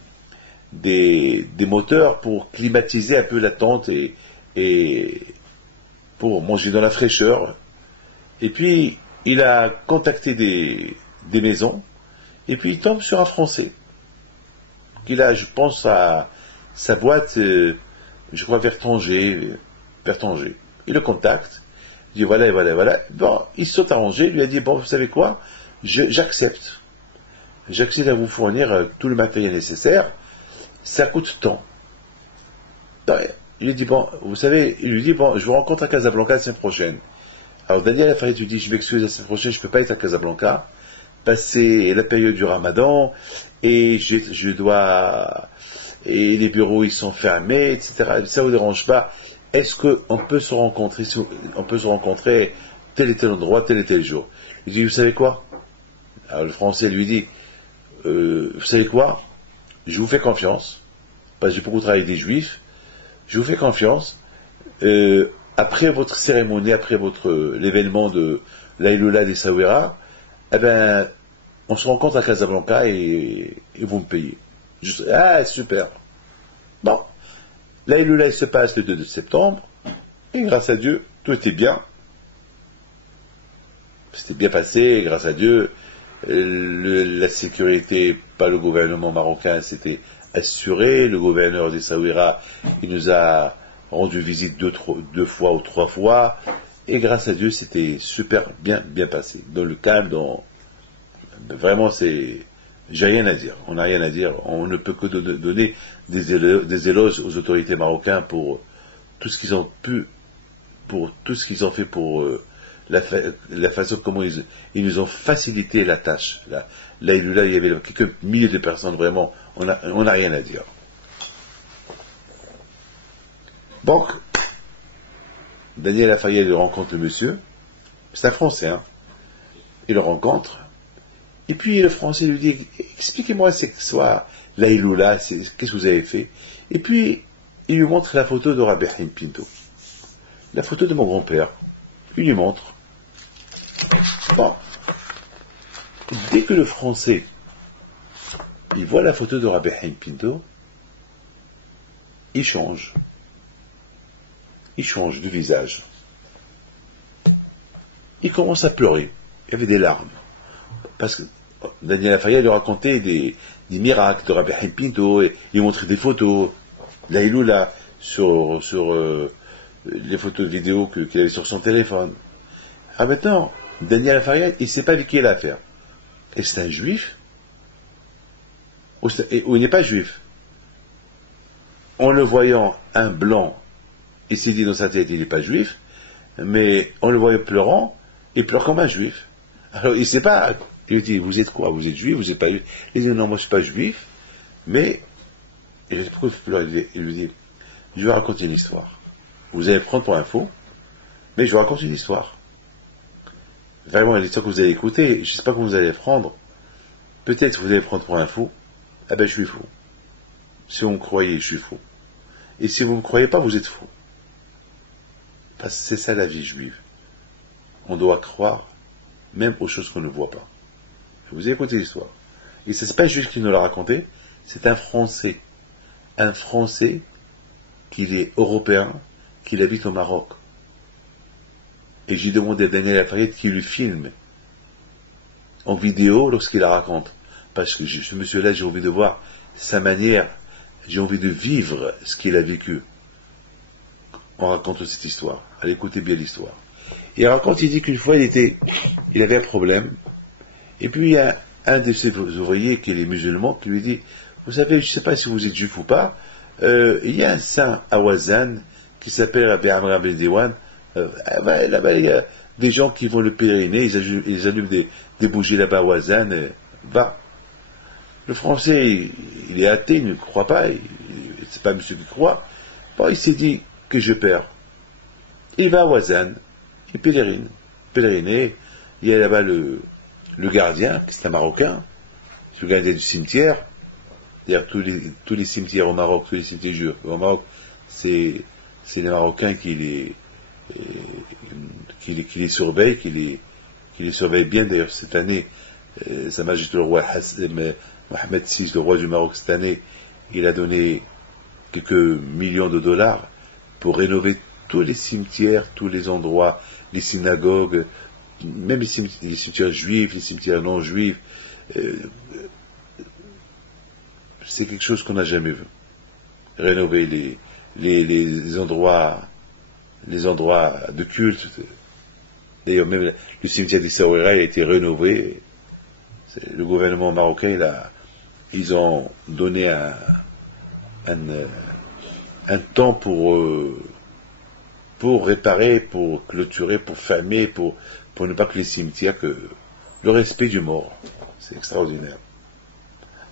des moteurs pour climatiser un peu la tente et pour manger dans la fraîcheur. Et puis il a contacté des maisons, et puis il tombe sur un Français qu'il a, je pense, sa boîte, je crois, vers Tanger. Il le contacte, il dit voilà. Bon, il saute arrangé, il lui a dit, bon, vous savez quoi, j'accepte à vous fournir tout le matériel nécessaire, ça coûte tant. Il lui dit, bon, vous savez, je vous rencontre à Casablanca la semaine prochaine. Alors Daniel Al-Fayat lui dit, je m'excuse, la semaine prochaine, je ne peux pas être à Casablanca, passer la période du Ramadan, et je dois, et les bureaux ils sont fermés, etc. Ça vous dérange pas? Est-ce qu'on peut se rencontrer, tel et tel endroit, tel et tel jour? Il dit, vous savez quoi? Alors le Français lui dit, vous savez quoi? Je vous fais confiance, parce que j'ai beaucoup travaillé avec des Juifs, je vous fais confiance, après votre cérémonie, après l'événement de l'Aïloula des Sawira, eh ben, on se rencontre à Casablanca et vous me payez. Super. Bon, l'Aïloula se passe le 2 septembre, et grâce à Dieu, tout était bien. C'était bien passé, grâce à Dieu. La sécurité, pas le gouvernement marocain, s'était assuré. Le gouverneur des Sawira, il nous a rendu visite deux fois ou trois fois. Et grâce à Dieu, c'était super bien passé. Dans le calme, vraiment, j'ai rien à dire. On n'a rien à dire. On ne peut que donner des éloges aux autorités marocaines pour tout ce qu'ils ont fait pour la façon comment ils nous ont facilité la tâche. Là, il y avait quelques milliers de personnes, vraiment, on n'a rien à dire. Donc, Daniel Al-Fayat rencontre le monsieur, c'est un Français, hein. Il le rencontre, et puis le Français lui dit, expliquez-moi c'est quoi l'Aïloula, qu'est-ce que vous avez fait? Et puis, il lui montre la photo de Rabbi Haïm Pinto, la photo de mon grand-père. Il lui montre. Bon, dès que le Français il voit la photo de Rabbi Haïm Pinto, il change de visage. Il commence à pleurer. Il y avait des larmes. Parce que Daniel Al-Fayat lui racontait des miracles de Rabbi Haïm Pinto, et il montrait des photos, l'Aïloula, sur les photos de vidéo qu'il avait sur son téléphone. Ah maintenant, Daniel Al-Fayat, il ne sait pas avec qui il a affaire. Et c'est un juif, ou il n'est pas juif. En le voyant un blanc, il s'est dit dans sa tête, il n'est pas juif, mais en le voyant pleurant, il pleure comme un juif. Alors il ne sait pas, il lui dit, vous êtes quoi? Vous êtes juif? Vous n'êtes pas juif? Il dit, non, moi je ne suis pas juif, mais, il lui dit, je vais raconter une histoire. Vous allez prendre pour un faux, mais je vous raconte une histoire. Vraiment, l'histoire que vous allez écouter, je ne sais pas comment vous allez prendre. Peut-être que vous allez prendre pour un fou. Eh ben, je suis fou. Si vous me croyez, je suis fou. Et si vous ne me croyez pas, vous êtes fou. Parce que c'est ça la vie juive. On doit croire, même aux choses qu'on ne voit pas. Vous avez écouté l'histoire. Et ce n'est pas un juif qui nous l'a raconté, c'est un Français. Un Français qui est européen, qui habite au Maroc. Et j'ai demandé à Daniel Lafayette qui lui filme en vidéo lorsqu'il la raconte. Parce que ce monsieur-là, j'ai envie de voir sa manière, j'ai envie de vivre ce qu'il a vécu. On raconte cette histoire. Allez écouter bien l'histoire. Il raconte, il dit qu'une fois, il avait un problème. Et puis il y a un de ses ouvriers qui est musulman qui lui dit, vous savez, je ne sais pas si vous êtes juif ou pas, il y a un saint à Ouazzane qui s'appelle Rabbi Amr Ben Diwan. Là-bas, il y a des gens qui vont le pèleriner, ils allument des bougies là-bas à Ouazzane, va. Le Français, il est athée, il ne croit pas, c'est pas monsieur qui croit. Bon, il s'est dit que je perds. Il va à Ouazzane, il pèleriner, il y a là-bas le gardien, c'est un Marocain, le gardien du cimetière. D'ailleurs, tous les cimetières au Maroc, tous les cimetières juifs au Maroc, c'est les Marocains qui les surveillent, qui les surveillent bien. D'ailleurs, cette année, Sa Majesté le roi Mohamed VI, le roi du Maroc, cette année, il a donné quelques millions de dollars pour rénover tous les cimetières, tous les endroits, les synagogues, même les cimetières juifs, les cimetières non juifs. C'est quelque chose qu'on n'a jamais vu. Rénover les endroits de culte. D'ailleurs, même le cimetière d'Essaouira a été rénové. Le gouvernement marocain, ils ont donné un temps pour réparer, pour clôturer, pour fermer, pour ne pas que les cimetières, que le respect du mort. C'est extraordinaire.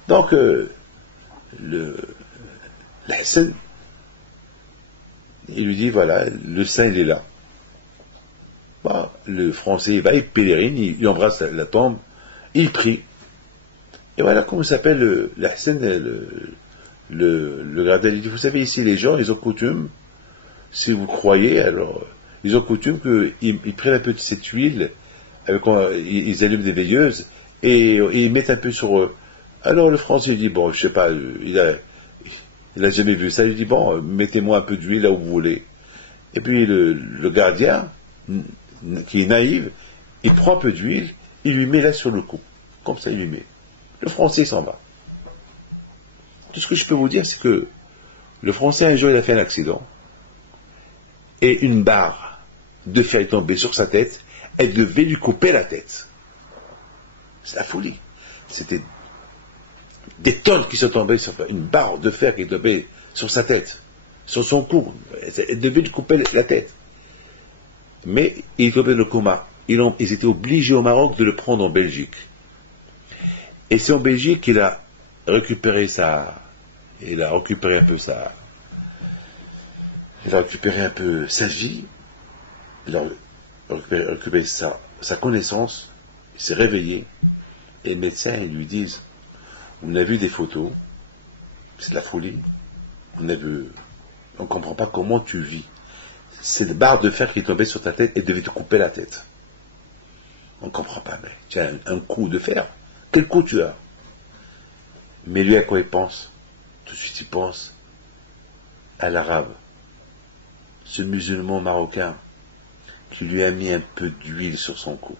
Donc, l'Hassan, il lui dit, voilà, le saint, il est là. Bah, le Français, il pèlerine, il embrasse la tombe, il prie. Et voilà comment s'appelle l'Hassan, le gardien. Il dit, vous savez, ici, les gens, ils ont coutume, si vous croyez, alors, ils ont coutume qu'ils prennent un peu de cette huile, ils allument des veilleuses, et ils mettent un peu sur eux. Alors le Français dit, bon, je sais pas, il a jamais vu ça, il dit, bon, mettez-moi un peu d'huile là où vous voulez. Et puis le gardien, qui est naïf, il prend un peu d'huile, il lui met là sur le cou. Comme ça, il lui met. Le Français s'en va. Tout ce que je peux vous dire, c'est que le Français, un jour, il a fait un accident, et une barre de fer est tombée sur sa tête, elle devait lui couper la tête. C'est la folie. C'était des tonnes qui sont tombées sur une barre de fer qui est tombée sur sa tête, sur son cou. Elle devait lui couper la tête. Mais il est tombé dans le coma. Ils étaient obligés au Maroc de le prendre en Belgique. Et c'est en Belgique qu'il a récupéré un peu sa vie, il a récupéré sa connaissance, il s'est réveillé, et les médecins lui disent, on a vu des photos, c'est de la folie, on ne comprend pas comment tu vis. Cette barre de fer qui est tombée sur ta tête et devait te couper la tête. On ne comprend pas, mais tu as un coup de fer, quel coup tu as? Mais lui, à quoi il pense? Tout de suite, il pense à l'arabe, ce musulman marocain qui lui a mis un peu d'huile sur son cou.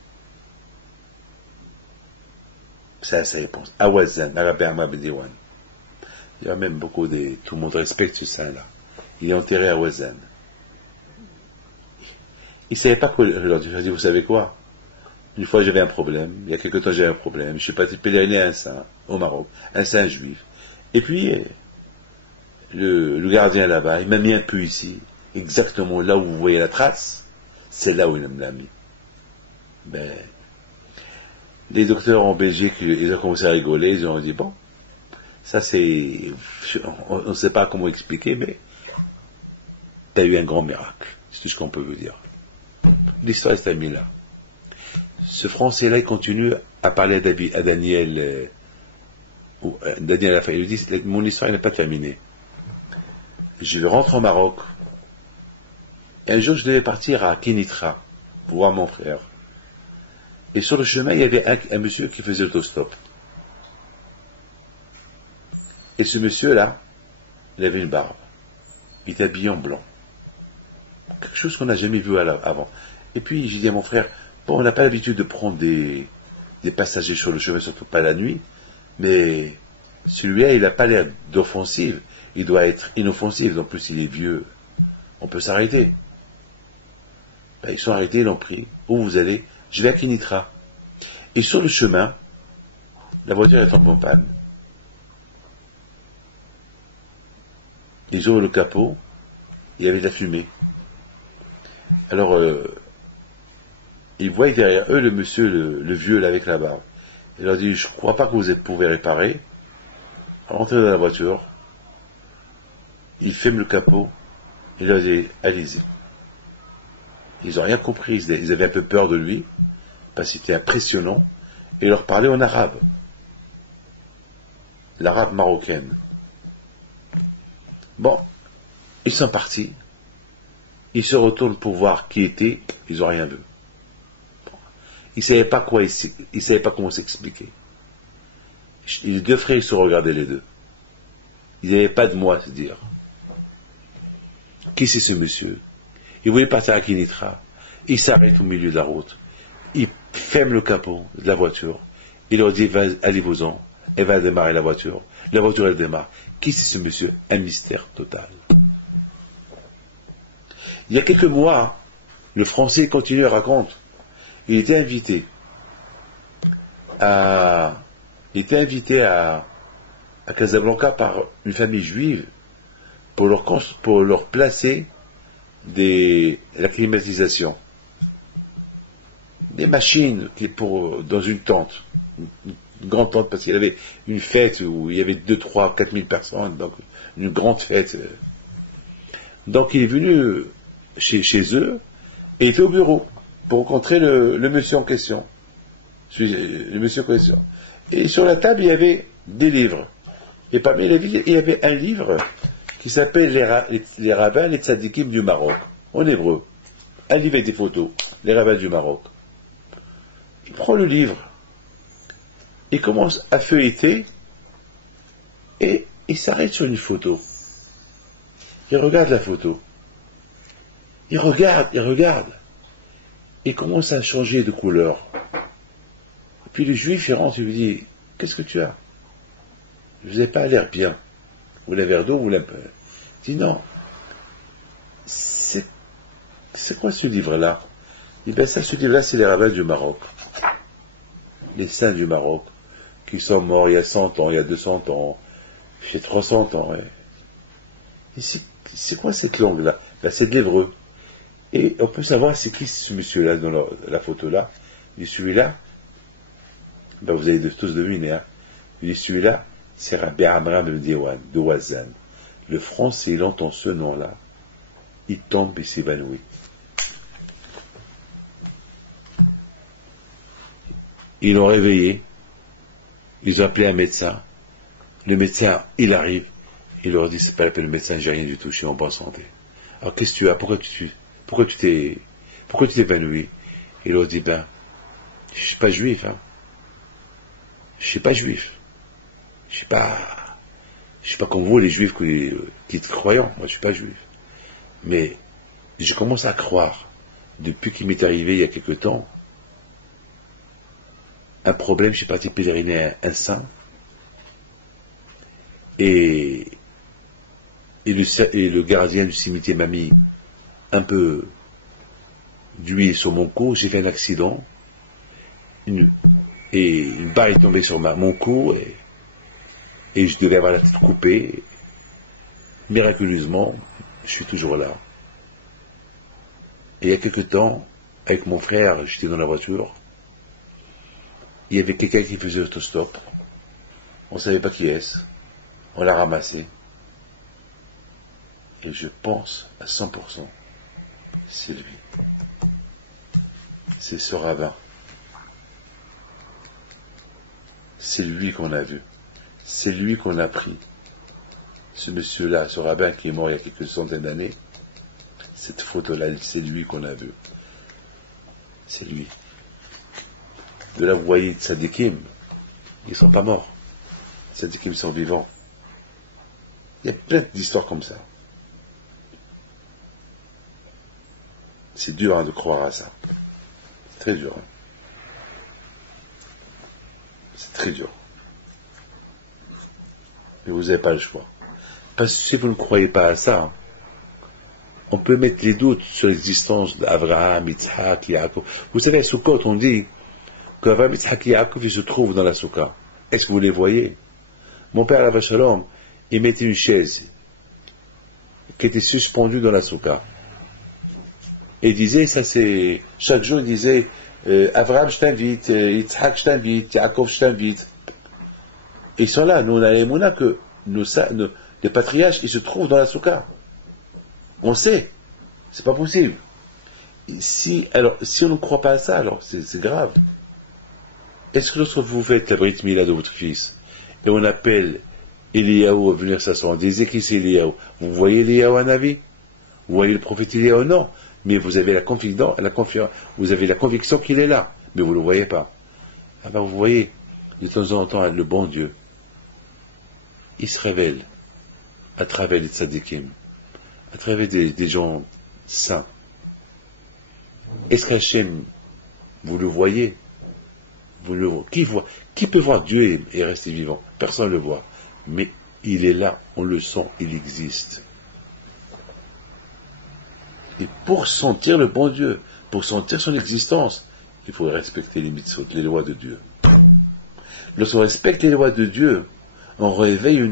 Ça y pense. À Ouazzane, à Rabbi Amr Ben Diwan. Il y a même tout le monde respecte ce saint-là. Il est enterré à Ouazzane. Il ne savait pas quoi leur dire. Il a dit, vous savez quoi? Une fois j'avais un problème, il y a quelque temps j'avais un problème, je suis parti pèleriner à un saint, au Maroc, un saint juif. Et puis, le gardien là-bas, il m'a mis un peu ici, exactement là où vous voyez la trace, c'est là où il me l'a mis. Ben, les docteurs en Belgique, ils ont commencé à rigoler, ils ont dit, bon, ça c'est, on ne sait pas comment expliquer, mais tu as eu un grand miracle, c'est tout ce qu'on peut vous dire. L'histoire est terminée là. Ce Français-là, il continue à parler à Daniel, Daniel Lafayette. Il dit, mon histoire n'est pas terminée. Je rentre au Maroc. Et un jour, je devais partir à Kénitra pour voir mon frère. Et sur le chemin, il y avait un monsieur qui faisait l'autostop. Et ce monsieur-là, il avait une barbe. Il était habillé en blanc. Quelque chose qu'on n'a jamais vu avant. Et puis, j'ai dit à mon frère, bon, on n'a pas l'habitude de prendre des passagers sur le chemin, surtout pas la nuit, mais celui-là, il n'a pas l'air d'offensive, il doit être inoffensif, en plus il est vieux, on peut s'arrêter. Ben, ils sont arrêtés, ils l'ont pris. Où vous allez? Je vais à Kénitra. Et sur le chemin, la voiture est en panne. Ils ouvrent le capot, il y avait de la fumée. Alors, ils voient derrière eux le monsieur, le vieux là avec la barbe. Il leur dit, je ne crois pas que vous pouvez réparer. Rentrez dans la voiture. Il ferme le capot. Il leur dit, allez-y. Ils n'ont rien compris. Ils avaient un peu peur de lui, parce que c'était impressionnant. Et il leur parlait en arabe. L'arabe marocaine. Bon, ils sont partis. Ils se retournent pour voir qui était. Ils n'ont rien vu. Ils ne savaient pas ils savaient pas comment s'expliquer. Les deux frères, ils se regardaient les deux. Ils n'avaient pas de mots à se dire. Qui c'est ce monsieur? Il voulait partir à Kénitra. Il s'arrête au milieu de la route. Il ferme le capot de la voiture. Il leur dit, allez-vous-en. Elle va démarrer la voiture. La voiture, elle démarre. Qui c'est ce monsieur? Un mystère total. Il y a quelques mois, le Français continue à raconter. Il était invité à Casablanca par une famille juive pour leur placer la climatisation. Des machines dans une tente, une grande tente, parce qu'il y avait une fête où il y avait 2, 3, 4 000 personnes, donc une grande fête. Donc il est venu chez eux et il était au bureau pour rencontrer le monsieur en question. Et sur la table, il y avait des livres. Et parmi les livres, il y avait un livre qui s'appelle les rabbins, les tzadikim du Maroc, en hébreu. Un livre avec des photos, les rabbins du Maroc. Il prend le livre, il commence à feuilleter, et il s'arrête sur une photo. Il regarde la photo. Il regarde. Il commence à changer de couleur. Et puis le juif, il rentre et lui dit, qu'est-ce que tu as? Vous n'avez pas l'air bien. Vous voulez un verre d'eau, vous voulez un peu. Il dit, non. C'est quoi ce livre-là? Il dit, ben ça, ce livre-là, c'est les rabbins du Maroc. Les saints du Maroc, qui sont morts il y a 100 ans, il y a 200 ans, il y a 300 ans. Ouais. Et c'est quoi cette langue-là? Ben, c'est de l'hébreu. Et on peut savoir c'est qui ce monsieur-là dans la photo-là. Il dit celui-là, ben vous allez tous deviner, hein. Il dit celui-là, c'est Rabbi Amram de Wazan. Le Français, il entend ce nom-là, il tombe et s'évanouit. Ils l'ont réveillé, ils ont appelé un médecin. Le médecin, il arrive, il leur dit c'est pas la peine, le médecin, j'ai rien du tout, je suis en bonne santé. Alors qu'est-ce que tu as? Pourquoi tu t'es évanoui? Il leur dit ben, je suis pas juif, hein. Je suis pas juif. Je suis pas comme vous, les juifs qui êtes croyants. Moi, je suis pas juif. Mais je commence à croire, depuis qu'il m'est arrivé il y a quelque temps, un problème, je suis parti pèleriner un saint, et le gardien du cimetière m'a mis un peu d'huile sur mon cou, j'ai fait un accident, une, et une balle est tombée sur mon cou, et je devais avoir la tête coupée. Miraculeusement, je suis toujours là. Et il y a quelque temps, avec mon frère, j'étais dans la voiture, il y avait quelqu'un qui faisait autostop. On ne savait pas qui est-ce. On l'a ramassé. Et je pense à 100%, c'est lui. C'est ce rabbin. C'est lui qu'on a vu. C'est lui qu'on a pris. Ce monsieur-là, ce rabbin qui est mort il y a quelques centaines d'années, cette photo-là, c'est lui qu'on a vu. C'est lui. De là, vous voyez, Tzadikim, ils ne sont pas morts. Tzadikim sont vivants. Il y a plein d'histoires comme ça. C'est dur de croire à ça. C'est très dur. C'est très dur. Mais vous n'avez pas le choix. Parce que si vous ne croyez pas à ça, on peut mettre les doutes sur l'existence d'Abraham, Yitzhak, Yaakov. Vous savez, à Sukkot, on dit qu'Abraham, Yitzhak et Yaakov, ils se trouvent dans la Soukha. Est-ce que vous les voyez? Mon père, Alav Shalom, il mettait une chaise qui était suspendue dans la Soukha. Et il disait, ça c'est, chaque jour il disait, Abraham, je t'invite, Yitzhak, je t'invite, Yaakov, je t'invite. Ils sont là, nous on a l'émouna que les patriarches, ils se trouvent dans la Soukha. On sait, c'est pas possible. Si on ne croit pas à ça, alors c'est grave. Est-ce que lorsque vous faites la Brit Mila de votre fils, et on appelle Eliyahu à venir s'asseoir, on disait qui c'est Eliyahu, vous voyez Eliyahu à Navi? Vous voyez le prophète Eliyahu? Non. Mais vous avez vous avez la conviction qu'il est là, mais vous ne le voyez pas. Ah ben vous voyez, de temps en temps, le bon Dieu, il se révèle à travers les tzadikim, à travers des gens saints. Est-ce qu'Hachem, vous le voyez? Qui peut voir Dieu et rester vivant? Personne ne le voit. Mais il est là, on le sent, il existe. Et pour sentir le bon Dieu, pour sentir son existence, il faut respecter les mitzvot, les lois de Dieu. Lorsqu'on respecte les lois de Dieu, on réveille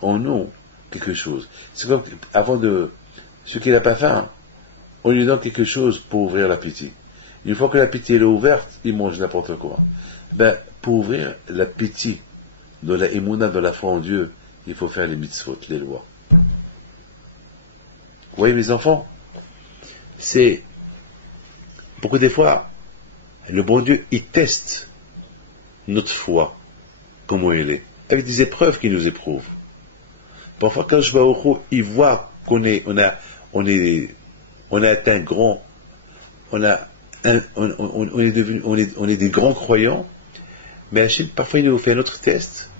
en nous quelque chose. C'est comme avant de ce qui n'a pas faim, on lui donne quelque chose pour ouvrir l'appétit. Une fois que l'appétit est ouverte, il mange n'importe quoi. Pour ouvrir l'appétit de la émouna, de la foi en Dieu, il faut faire les mitzvot, les lois. Vous voyez mes enfants, c'est beaucoup des fois, le bon Dieu, il teste notre foi, comment elle est, avec des épreuves qu'il nous éprouve. Parfois, quand je vais au Baruch Hu, il voit qu'on a atteint grand, on est des grands croyants, mais Hachem, parfois, il nous fait un autre test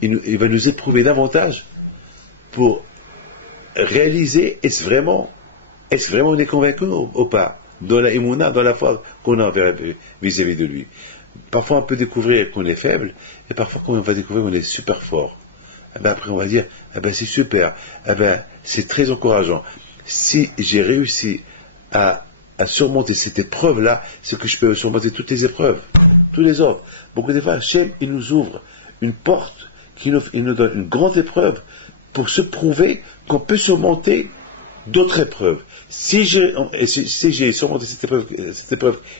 il va nous éprouver davantage pour réaliser est-ce vraiment on est convaincu ou pas dans la émouna, dans la foi qu'on a vis-à-vis de lui. Parfois on peut découvrir qu'on est faible et parfois on va découvrir qu'on est super fort. Après on va dire c'est super, c'est très encourageant. Si j'ai réussi à surmonter cette épreuve-là, c'est que je peux surmonter toutes les épreuves, tous les autres. Beaucoup de fois, Hachem, il nous ouvre une porte, il nous donne une grande épreuve pour se prouver qu'on peut surmonter d'autres épreuves. Si j'ai surmonté cette épreuve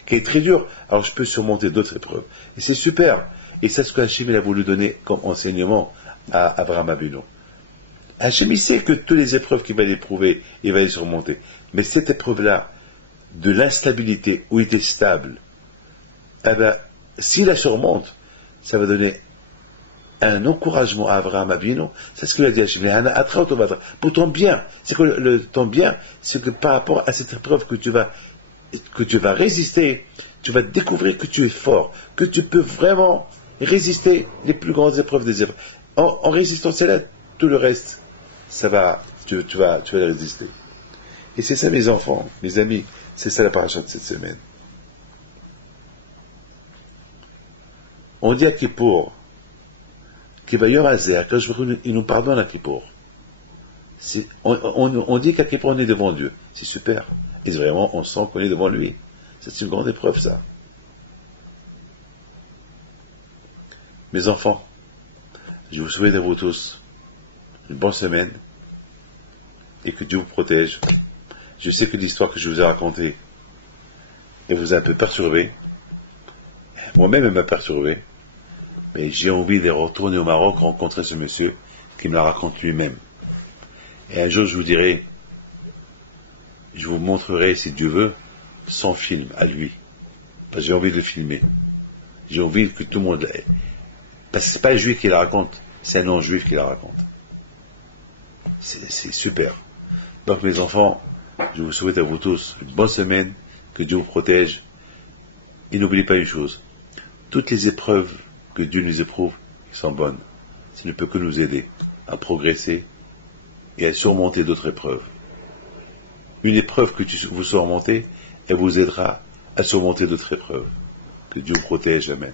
qui est très dure, alors je peux surmonter d'autres épreuves. Et c'est super. Et c'est ce que Hachem a voulu donner comme enseignement à Abraham Avinu. Hachem, il sait que toutes les épreuves qu'il va éprouver, il va les surmonter. Mais cette épreuve-là, de l'instabilité, où il était stable, s'il la surmonte, ça va donner un encouragement à Abraham Avinu. C'est ce qu'il a dit à Hachem, pour ton bien. C'est que ton bien, c'est que par rapport à cette épreuve que tu vas résister, tu vas découvrir que tu es fort, que tu peux vraiment résister les plus grandes épreuves des épreuves. En résistant cela, tout le reste, tu vas les résister. Et c'est ça, mes enfants, mes amis, c'est ça la paracha de cette semaine. On dit à Kippour, qu'il va y avoir Azer, quand il nous pardonne à Kippour. On dit qu'à Kippour on est devant Dieu, c'est super. Et vraiment, on sent qu'on est devant lui. C'est une grande épreuve, ça. Mes enfants, je vous souhaite à vous tous une bonne semaine et que Dieu vous protège. Je sais que l'histoire que je vous ai racontée vous a un peu perturbé. Moi-même, elle m'a perturbé. Mais j'ai envie de retourner au Maroc rencontrer ce monsieur qui me la raconte lui-même. Et un jour, je vous dirai, je vous montrerai, si Dieu veut, son film à lui. Parce que j'ai envie de le filmer. J'ai envie que tout le monde... Parce que c'est pas un juif qui la raconte, c'est un non-juif qui la raconte. C'est super. Donc mes enfants, je vous souhaite à vous tous une bonne semaine, que Dieu vous protège. Et n'oubliez pas une chose, toutes les épreuves que Dieu nous éprouve sont bonnes. Ça ne peut que nous aider à progresser et à surmonter d'autres épreuves. Une épreuve que vous surmontez, elle vous aidera à surmonter d'autres épreuves. Que Dieu vous protège. Amen.